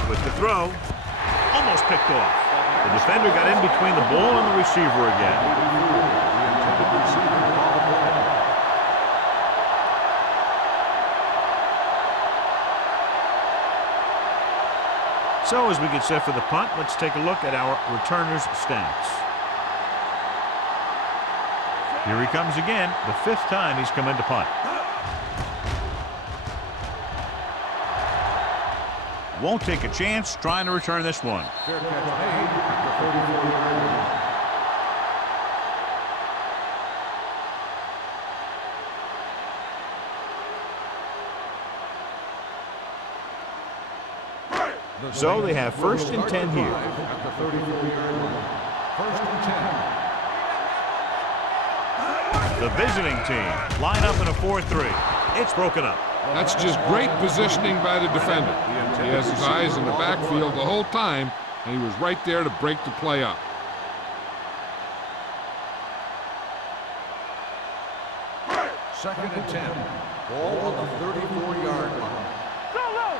With the throw, almost picked off. The defender got in between the ball and the receiver again. So as we get set for the punt, let's take a look at our returners' stats. Here he comes again, the 5th time he's come in to punt. Won't take a chance trying to return this one. Fair catch made at the 34-yard line. So they have 1st and 10 here. At the 34-yard line. 1st and 10. The visiting team line up in a 4-3. It's broken up. That's just great positioning by the defender. He has his eyes in the backfield the whole time, and he was right there to break the play up. Second and 10. Ball on the 34-yard line. Solo.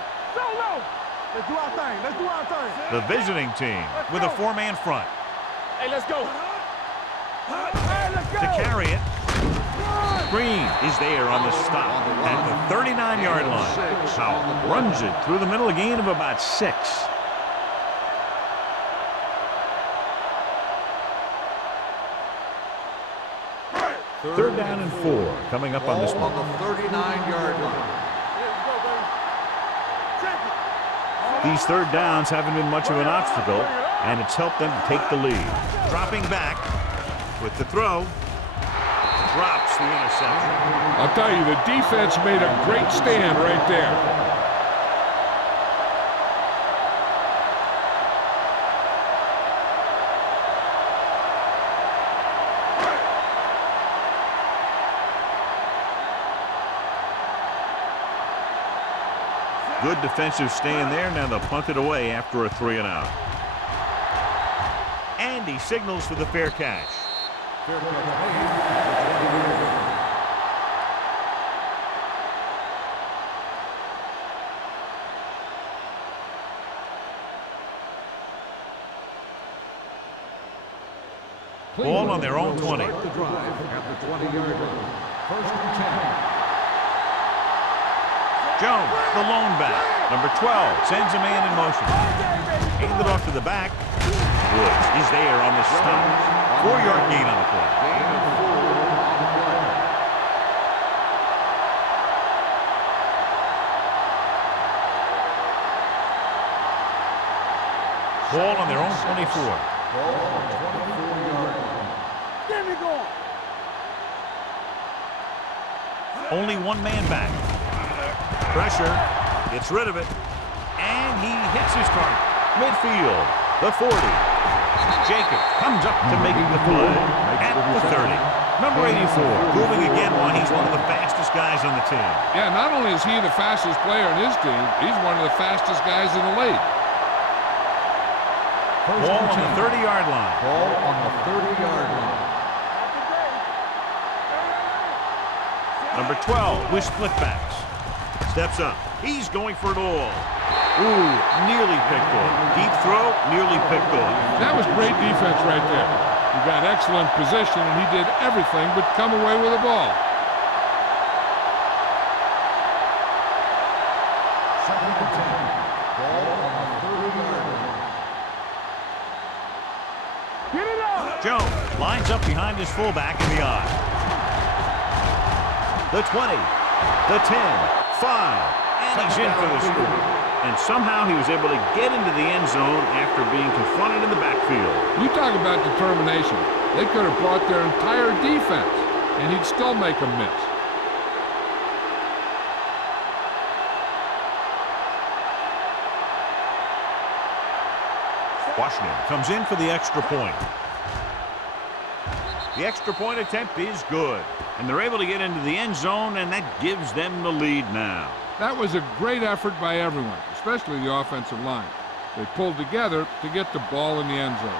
Let's do our thing. The visiting team with a 4-man front. Hey, let's go. Hey, let's go. To carry it. Green is there on the stop at the 39-yard line. Powell runs it through the middle, a gain of about 6. Third down and 4 coming up on this Ball one. on the 39-yard line. Let's go, baby. Check it. These third downs haven't been much of an obstacle, and it's helped them take the lead. Dropping back with the throw. Drops the interception. I'll tell you, the defense made a great stand right there. Good defensive stand there. Now they'll punt it away after a 3-and-out. And he signals for the fair catch. Fair catch made at the 20-yard line. Ball on their own 20. Start the drive at the 20-yard line. 1st and 10. Jones, the lone back. Number 12 sends a man in motion. Hand it off to the back. Woods is there on the stop. 4-yard gain on the play. Gain of 4 on the play. Ball on their own 24. Ball on the 24-yard line. Get me going. Only one man back. Pressure. Gets rid of it. And he hits his target. Midfield. The 40. Jacob comes up to make the play at the 30. Number 84, moving again while he's one of the fastest guys on the team. Yeah, not only is he the fastest player in his team, he's one of the fastest guys in the league. Ball on the 30-yard line. Ball on the 30-yard line. Number 12 with split backs. Steps up. He's going for it all. Ooh, nearly picked off. Deep throw, nearly picked off. That was great defense right there. He got excellent position, and he did everything but come away with the ball. Second and 10. Ball on the 30-yard line. Get it up. Jones lines up behind his fullback in the eye. The 20, the 10, 5, and he's in for the score. And somehow he was able to get into the end zone after being confronted in the backfield. You talk about determination. They could have brought their entire defense, and he'd still make them miss. Washington comes in for the extra point. The extra point attempt is good, and they're able to get into the end zone, and that gives them the lead now. That was a great effort by everyone, especially the offensive line. They pulled together to get the ball in the end zone.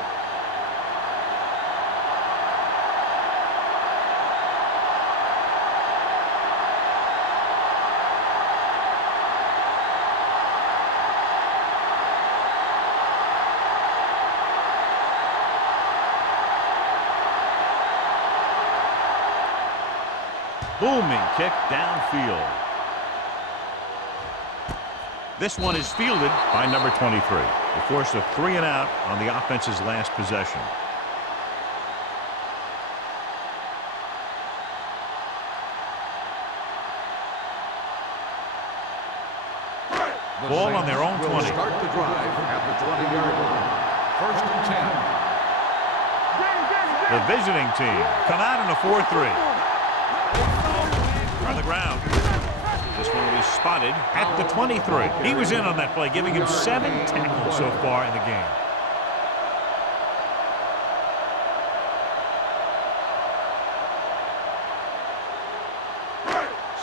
Booming kick downfield. This one is fielded by number 23. They force a 3-and-out on the offense's last possession. Ball on their own 20. Will start the drive at the 20-yard line. First and 10. The visiting team come out in a 4-3. On the ground. This one will be spotted at the 23. He was in on that play, giving him 7 tackles so far in the game.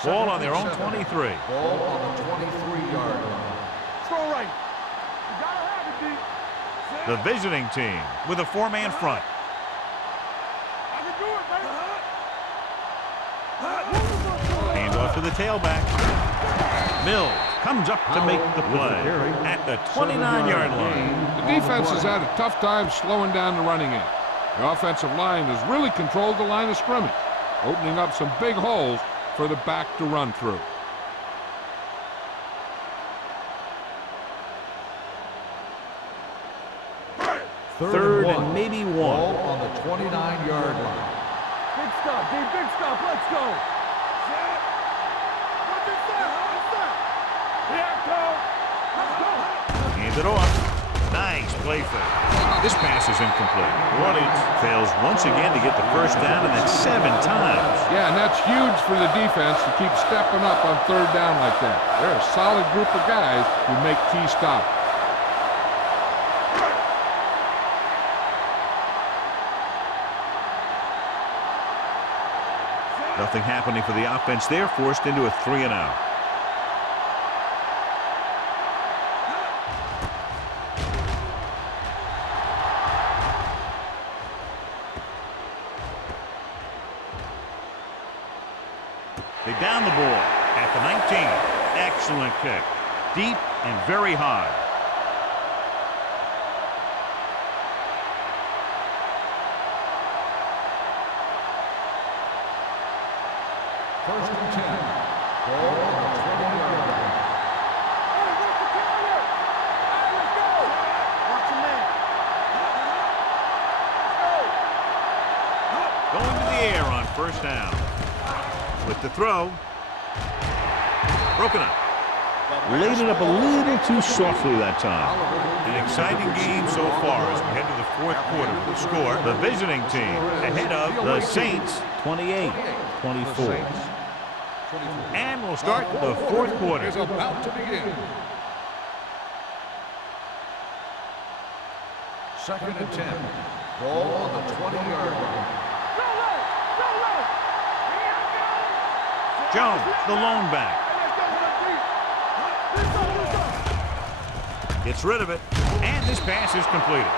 Ball on their own 23. Ball on the 23-yard line. Throw right. You gotta have it, D. The visiting team with a 4-man front. I can do it, baby. Handoff to the tailback. Mills comes up to make the play at the 29-yard line. The defense has had a tough time slowing down the running game. The offensive line has really controlled the line of scrimmage, opening up some big holes for the back to run through. Third and maybe one. Ball on the 29-yard line. Big stop, D. Big stop. Let's go. What's this say? What's that? Here I come. Let's go. Hand it off. Nice play fake. This pass is incomplete. New Orleans fails once again to get the first down, and that's 7 times. Yeah, and that's huge for the defense to keep stepping up on third down like that. They're a solid group of guys who make key stops. Nothing happening for the offense there, forced into a 3-and-out. They down the ball at the 19. Excellent kick. Deep and very high. First and 10. Ball on the 20-yard line. Hey, what's the carrier? All right, let's go. Watch your man. Let's go. Going to the air on first down. With the throw. Broken up. Laid it up a little too softly that time. An exciting game so far as we head to the fourth quarter with the score. The visiting team ahead of the Saints 28-24. And we'll start the fourth quarter. Is about to begin. Second and 10. Ball on the 20-yard line. Go low. Go low. Here I go. Jones, the lone back. Let's go, let's go. Gets rid of it. And this pass is completed.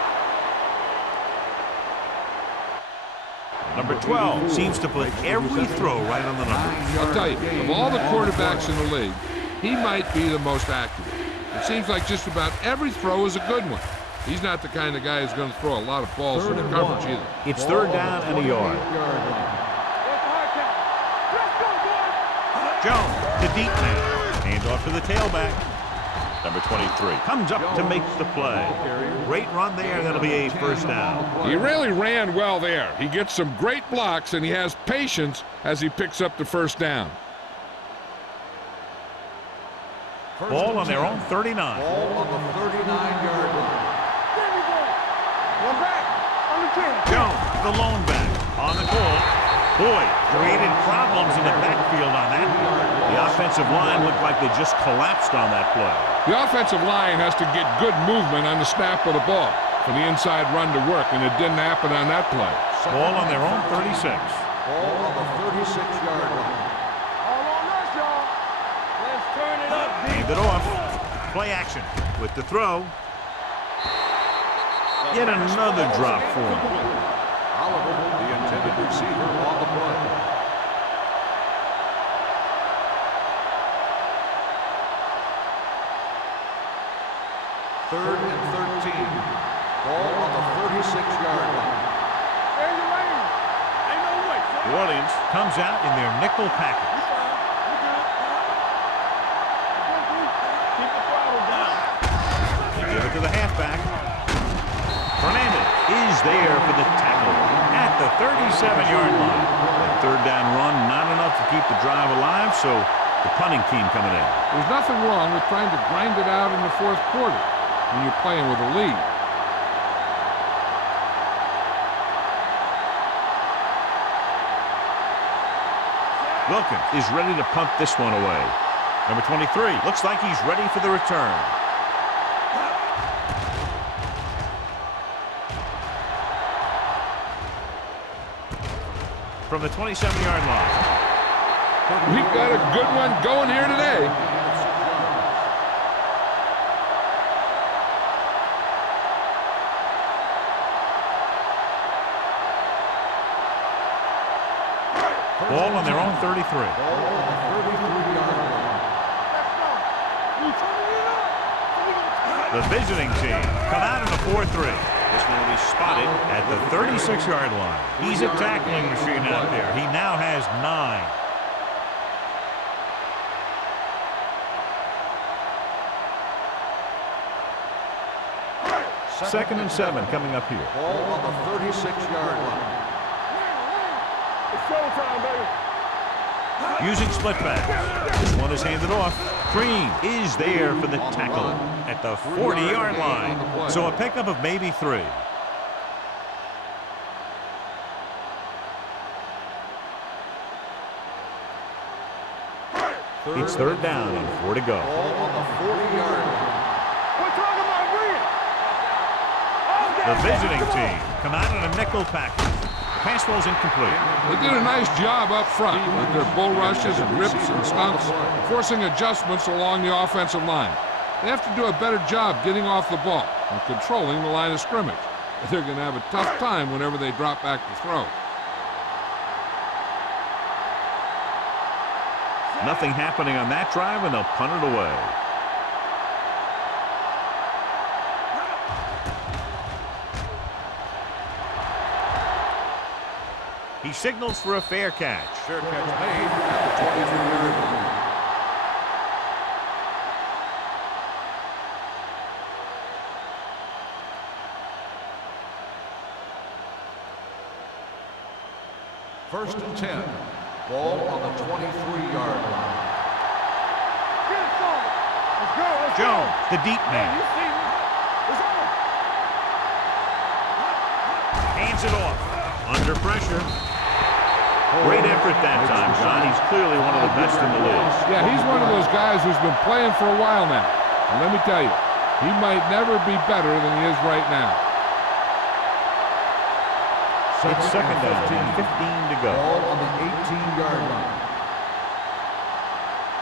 Number 12 seems to put every throw right on the number. I'll tell you, of all the quarterbacks in the league, he might be the most accurate. It seems like just about every throw is a good one. He's not the kind of guy who's going to throw a lot of balls in the coverage either. It's third down and a yard. Jones, the deep man. Hand off to the tailback. Number 23 comes up to make the play. Great run there. That'll be a first down. He really ran well there. He gets some great blocks, and he has patience as he picks up the first down. Ball on their own 39. Ball on the 39-yard line. One back. On the 10. Jones the lone back on the goal. Boy, created problems in the backfield on that. The offensive line looked like they just collapsed on that play. The offensive line has to get good movement on the snap of the ball for the inside run to work, and it didn't happen on that play. Ball on their own 36. Ball on the 36-yard line. All on us, y'all. Let's turn it up, D. Hand it off. Play action with the throw. Yet another drop for him. Oliver, the intended receiver, on the play. Third and 13. Ball on the 36-yard line. Hey, you lane. Ain't no way, son. New Orleans comes out in their nickel package. You fine. You good. Keep the throttle down. They give it to the halfback. Fernandez is there for the tackle at the 37-yard line. That third down run, not enough to keep the drive alive, so the punting team coming in. There's nothing wrong with trying to grind it out in the fourth quarter when you're playing with a lead. Wilkins is ready to punt this one away. Number 23 looks like he's ready for the return. From the 27-yard line. We've got a good one going here today. Ball on their own 33. Ball on the 33-yard line. You turning it up. The visiting team come out in a 4-3. This one will be spotted at the 36-yard line. He's a tackling machine out there. He now has 9. Second and 7 coming up here. Ball on the 36-yard line. It's showtime, baby. Using split back. This one is handed off. Green is there for the tackle at the 40-yard line. So a pickup of maybe 3. It's third down and 4 to go. Ball on the 40-yard line. We're talking about Green. The visiting team come out in a nickel package. Pass ball's incomplete. They did a nice job up front with their bull rushes and rips and stunts, forcing adjustments along the offensive line. They have to do a better job getting off the ball and controlling the line of scrimmage. They're going to have a tough time whenever they drop back to throw. Nothing happening on that drive, and they'll punt it away. He signals for a fair catch. Fair catch made at the 23-yard line. First and 10. Ball on the 23-yard line. Get it, son. Let's go. Let's go. Jones, the deep You man, see me? It's on. hands it off. Under pressure. Great effort that time, John. He's clearly one of the best in the league. Yeah, he's one of those guys who's been playing for a while now. And let me tell you, he might never be better than he is right now. It's second down, 15 to go. Ball on the 18-yard line.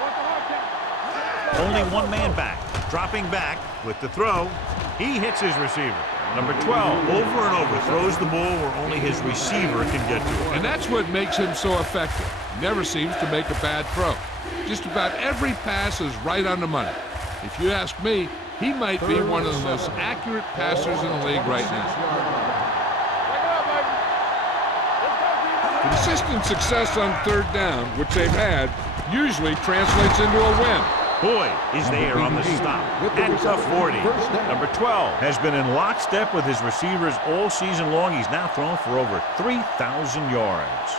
What's the hard catch? Only one man back. Dropping back with the throw. He hits his receiver. Number 12, over and over, throws the ball where only his receiver can get to it. And that's what makes him so effective. Never seems to make a bad throw. Just about every pass is right on the money. If you ask me, he might be one of the most accurate passers in the league right now. Take it up, baby. Let's go, D. Consistent success on third down, which they've had, usually translates into a win. Boyd is there on the stop at the 40. Number 12 has been in lockstep with his receivers all season long. He's now thrown for over 3,000 yards.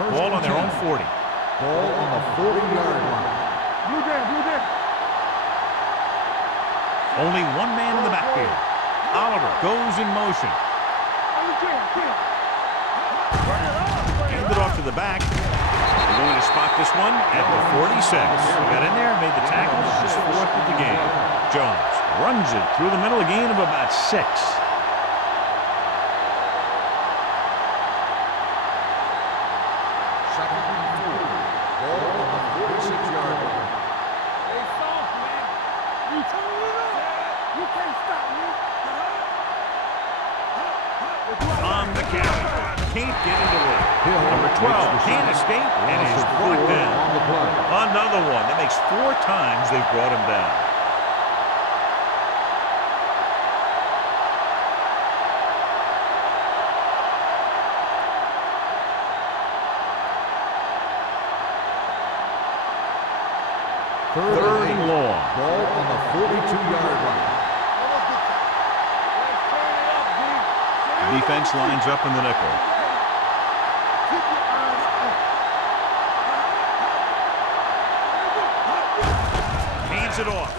Ball on their own 40. Ball on the 40-yard line. Blue down, blue down. Only one man in the backfield. Oliver goes in motion. Handed off to the back. They're going to spot this one at the 46. Got in there, made the tackle. His fourth of the game. Jones runs it through the middle, a gain of about 6. Second and 4. Ball on the 46-yard line. Hey, soft, man. You turn it up. You can't stop me. On the carry. Can't get it away. Number 12 can't escape and is brought down. On the play. Another one. That makes 4 times they've brought him down. Third and long. Ball on the 42-yard line. Defense lines up in the nickel. Hands it off.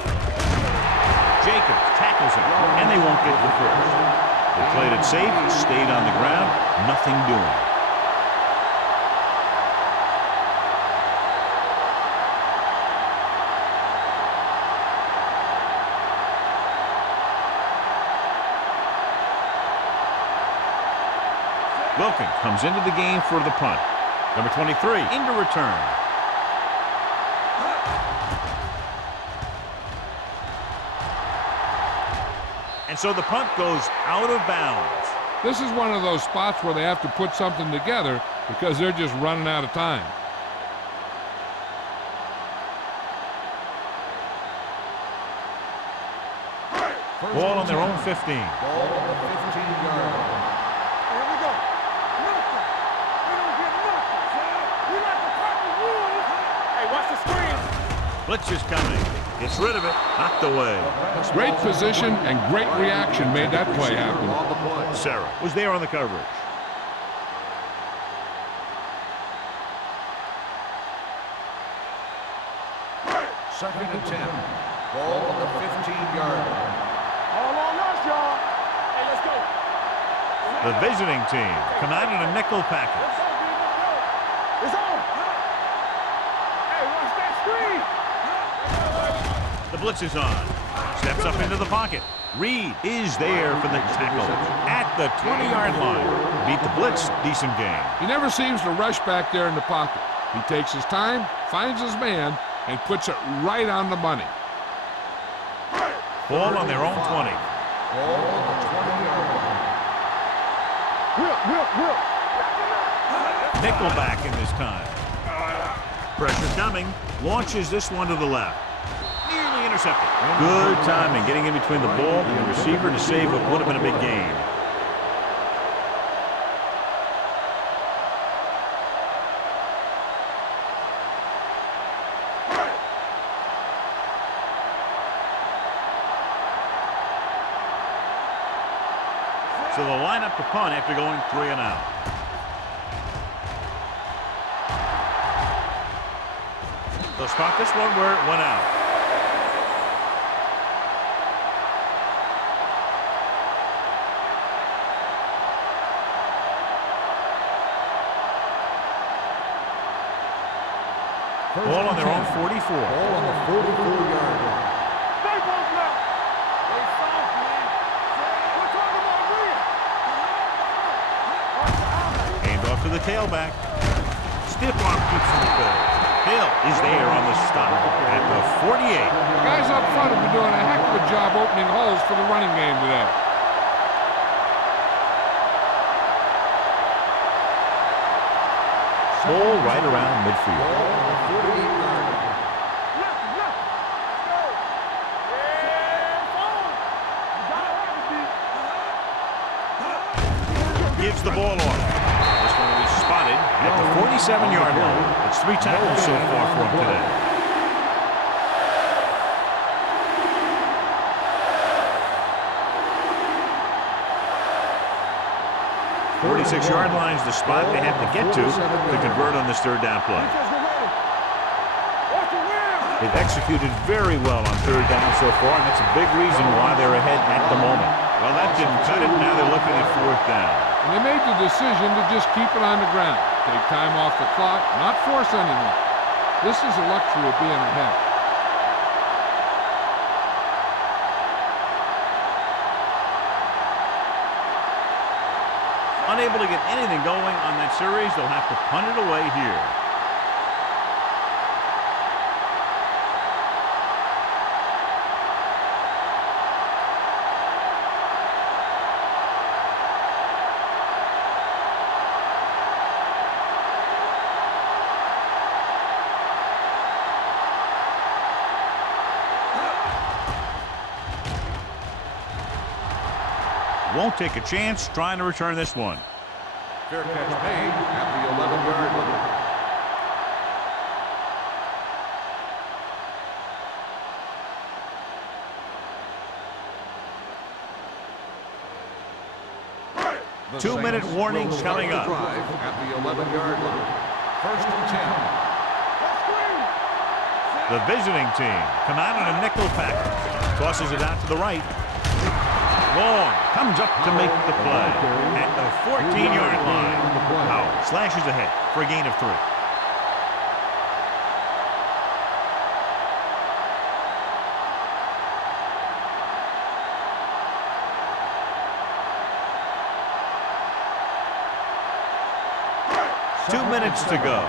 Jacobs tackles him, and they won't get the first. They played it safe, stayed on the ground, nothing doing. Wilkins comes into the game for the punt. Number 23 into return. And so the punt goes out of bounds. This is one of those spots where they have to put something together because they're just running out of time. Ball on their own 15. Ball on the 15-yard line. Here we go. Nothing. We don't get nothing. We like the proper rules. Hey, watch the screen. Blitz is coming. Gets rid of it. Knocked away. Great position and great reaction made that play happen. On the play. Sarah was there on the coverage. Second and 10. Ball on the 15-yard line. All on us, y'all. Hey, let's go. The visiting team come out in a nickel package. Let's go, B. Let's go. It's on. Hey, watch that screen. The blitz is on. Steps up into the pocket. Reed is there for the tackle at the 20-yard line. Beat the blitz. Decent game. He never seems to rush back there in the pocket. He takes his time, finds his man, and puts it right on the money. Ball on their own 20. Ball on the 20-yard line. Will. Nickelback in this time. Pressure coming. Launches this one to the left. Nearly intercepted. Good timing getting in between the ball and the receiver to save what would have been a big gain. So they'll line up to punt after going 3 and out. They'll spot this one where it went out. Ball on their own 44. Ball on the 44-yard line. Stay both left. They soft, man. We're talking about real. Hand off to the tailback. Stiff arm keeps him at bay. Hill is there on the stop at the 48. The guys up front have been doing a heck of a job opening holes for the running game today. Ball right around midfield. Ball on the 48-yard line. Left. Let's go. Yeah, forward. You got it, B. Gives the ball off. This one will be spotted at the 47-yard line. It's 3 tackles so far for him today. 46-yard line's the spot they have to get to convert on this third down play. Watch the wheel. They've executed very well on third down so far, and that's a big reason why they're ahead at the moment. Well, that didn't cut it. Now they're looking at fourth down. And they made the decision to just keep it on the ground. Take time off the clock, not force anything. This is the luxury of being ahead. Unable to get anything going on that series, they'll have to punt it away here. Won't take a chance trying to return this one. Fair catch made at the 11-yard line. The 2-minute Saints warning will start coming the up. drive at the 11-yard line. First and 10. The visiting team come out in a nickel package. Tosses it out to the right. Long comes up to make the play at the 14-yard line. Howell slashes ahead for a gain of 3. Two minutes to go.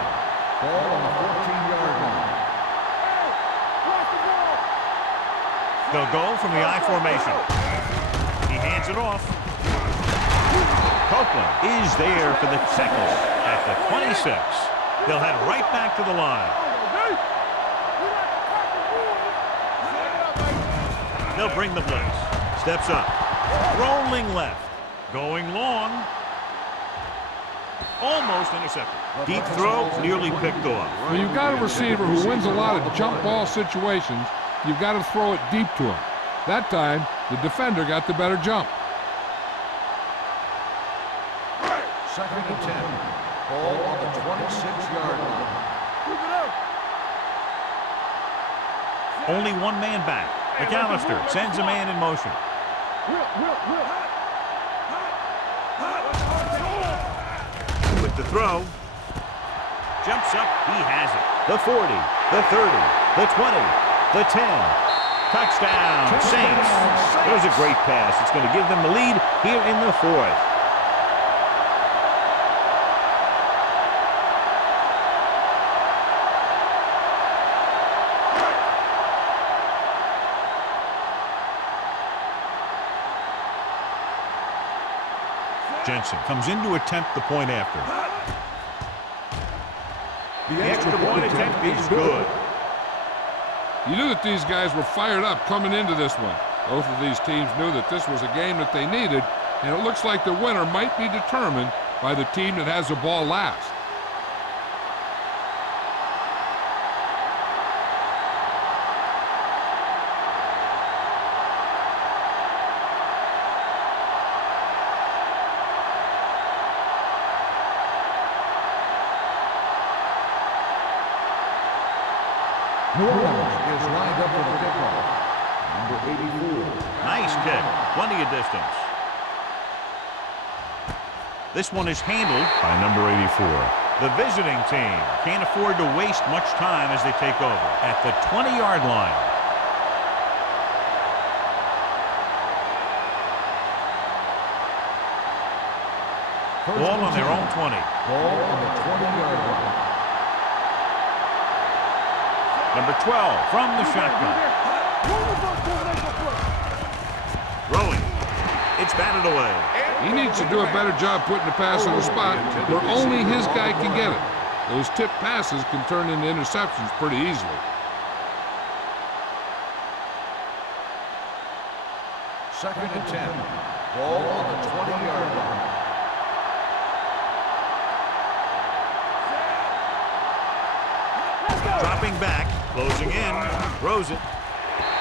Ball on the 14-yard line. They'll go from the I formation. He hands it off. Copeland is there for the tackle at the 26. They'll head right back to the line. They'll bring the blitz. Steps up. Rolling left. Going long. Almost intercepted. Deep throw, nearly picked off. When you've got a receiver who wins a lot of jump ball situations, you've got to throw it deep to him. That time, the defender got the better jump. Second and 10. Ball on the 26-yard line. Only one man back. McAllister sends a man in motion. With the throw. Jumps up. He has it. The 40, the 30, the 20, the 10. Touchdown, Saints. There's a great pass. It's going to give them the lead here in the 4th. Jensen comes in to attempt the point after. The extra point attempt is good. You knew that these guys were fired up coming into this one. Both of these teams knew that this was a game that they needed, and it looks like the winner might be determined by the team that has the ball last. New Orleans is lined up for the kickoff. Number 84. Nice kick. Plenty of distance. This one is handled by number 84. The visiting team can't afford to waste much time as they take over at the 20-yard line. Ball on their own 20. Ball on the 20-yard line. Number 12 from the shotgun. Throwing. It's batted away. He needs to do a better job putting the pass in the spot where only his guy can get it. Those tip passes can turn into interceptions pretty easily. Second and 10. Ball on the 20-yard line. Dropping back, closing in, throws it,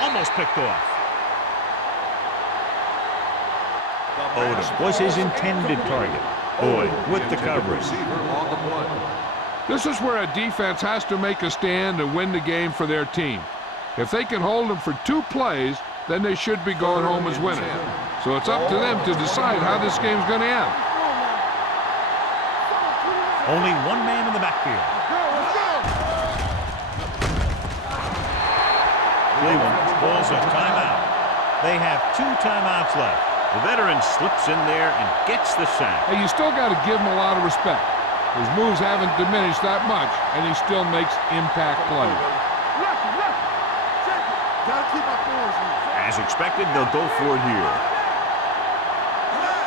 almost picked off. Odom was his intended target. Boyd with the coverage. Receiver on the play. This is where a defense has to make a stand and win the game for their team. If they can hold them for 2 plays, then they should be going home as winners. So it's up to them to decide how this game's going to end. Only one man in the backfield. Cleveland calls a timeout. They have 2 timeouts left. The veteran slips in there and gets the sack. Hey, you still got to give him a lot of respect. His moves haven't diminished that much, and he still makes impact plays. As expected, they'll go for it here.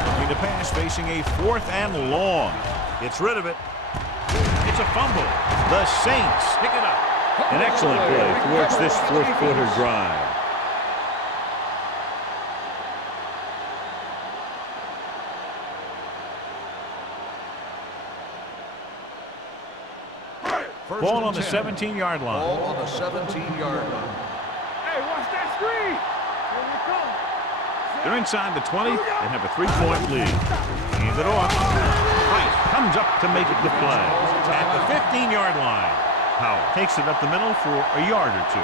Looking to pass, facing a 4th and long. Gets rid of it. It's a fumble. The Saints pick it up. An excellent play towards this 4th quarter drive. Ball on the 17-yard line. Ball on the 17-yard line. Hey, watch that screen. Here we come. They're inside the 20 and have a 3-point lead. Hands it off. Price comes up to make the play. At the 15-yard line, Powell takes it up the middle for a yard or 2.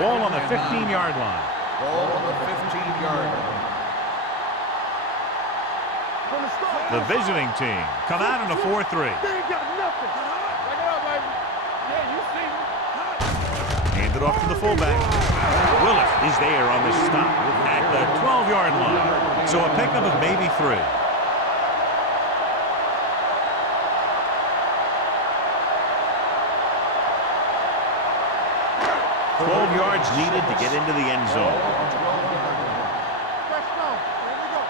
Ball on the 15-yard line. Ball on the 15-yard line. The visiting team come out in a 4-3. They ain't got nothing. Back it up, baby. Yeah, you see me. Hand it off to the fullback. Willis is there on the stop at the 12-yard line. So a pickup of maybe 3. Yards needed to get into the end zone. Fresh down. Here we go.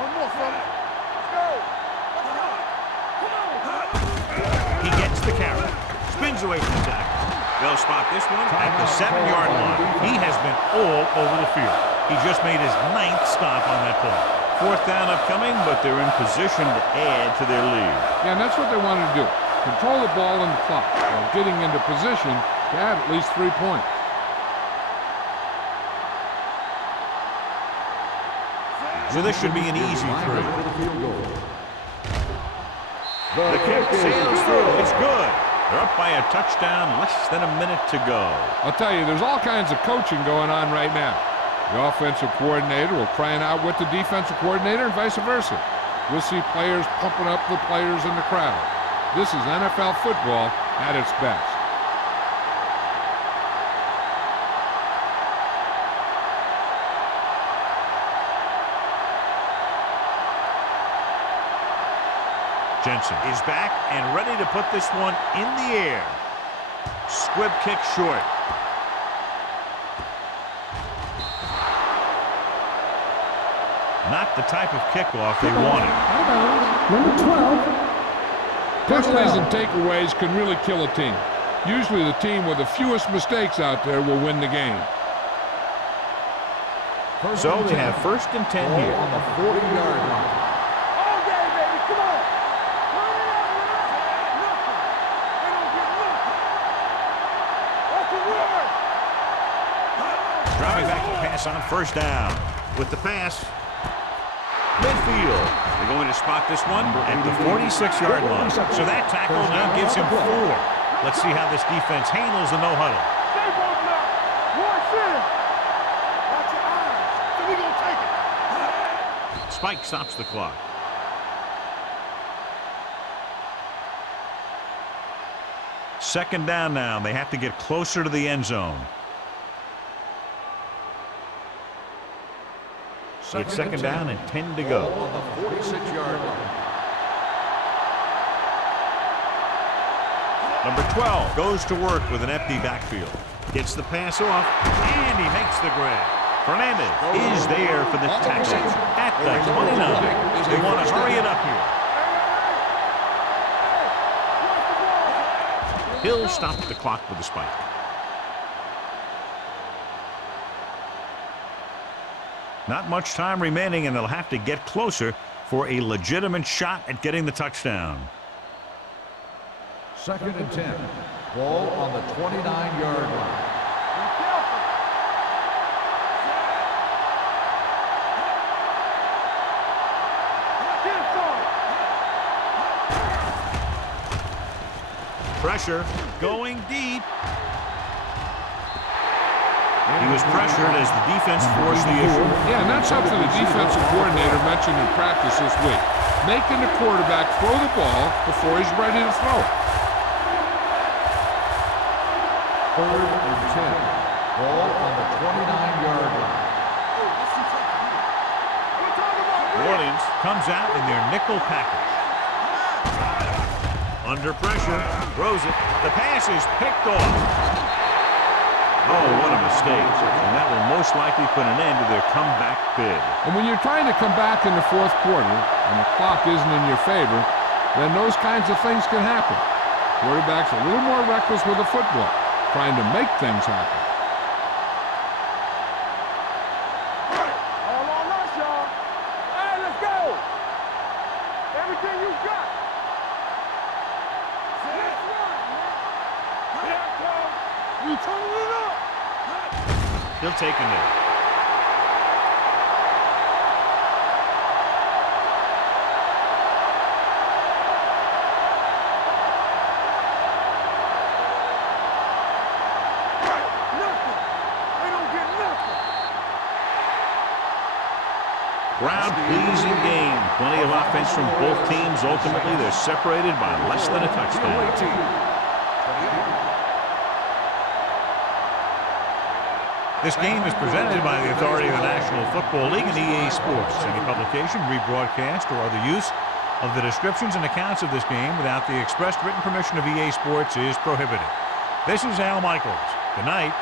One more, fellas. Let's go. He gets the carry. Spins away from the tackle. They'll spot this one at the 7-yard line. He has been all over the field. He just made his 9th stop on that play. 4th down upcoming, but they're in position to add to their lead. Yeah, and that's what they wanted to do. Control the ball and the clock while getting into position to add at least 3 points. So this should be an easy 3. The kick sails through. It's good. They're up by a touchdown, less than a minute to go. I'll tell you, there's all kinds of coaching going on right now. The offensive coordinator will try and outwit the defensive coordinator and vice versa. We'll see players pumping up the players in the crowd. This is NFL football at its best. Jensen is back and ready to put this one in the air. Squib kick short. Not the type of kickoff they wanted. Number 12. Penalties and takeaways can really kill a team. Usually the team with the fewest mistakes out there will win the game. So they have 1st and 10 here. On the 40-yard line. All day, baby. Come on. Turn it up, man. Nothing. They don't get nothing. That's the word. Dropping back to pass on 1st down. With the pass. Midfield. They're going to spot this one at the 46-yard line. So that tackle now gives him 4. Let's see how this defense handles the no-huddle. Stay broken up. Watch this. Watch your eyes. So we gonna take it. Spike stops the clock. Second down now. They have to get closer to the end zone. It's 2nd down and 10 to go. On the 46-yard line. Number 12 goes to work with an empty backfield. Gets the pass off, and he makes the grab. Fernandez is there for the tackle at the 29. They want to hurry it up here. Hill stops the clock with a spike. Not much time remaining, and they'll have to get closer for a legitimate shot at getting the touchdown. 2nd and 10. Ball on the 29-yard line. Pressure going deep. He was pressured as the defense forced the issue. Yeah, and that's something the defensive coordinator mentioned in practice this week. Making the quarterback throw the ball before he's ready to throw it. 3rd and 10. Ball on the 29-yard line. New Orleans comes out in their nickel package. Under pressure, throws it. The pass is picked off. Oh, what a mistake. And that will most likely put an end to their comeback bid. And when you're trying to come back in the 4th quarter and the clock isn't in your favor, then those kinds of things can happen. Quarterback's a little more reckless with the football, trying to make things happen. All on us, y'all. Hey, let's go. Everything you got. Let's run, man. Here it comes. We turning it up. He'll take a knee. Crowd-pleasing game. Plenty of offense from both teams. Ultimately, they're separated by less than a touchdown. This game is presented by the authority of the National Football League and EA Sports. Any publication, rebroadcast, or other use of the descriptions and accounts of this game without the expressed written permission of EA Sports is prohibited. This is Al Michaels. Good night.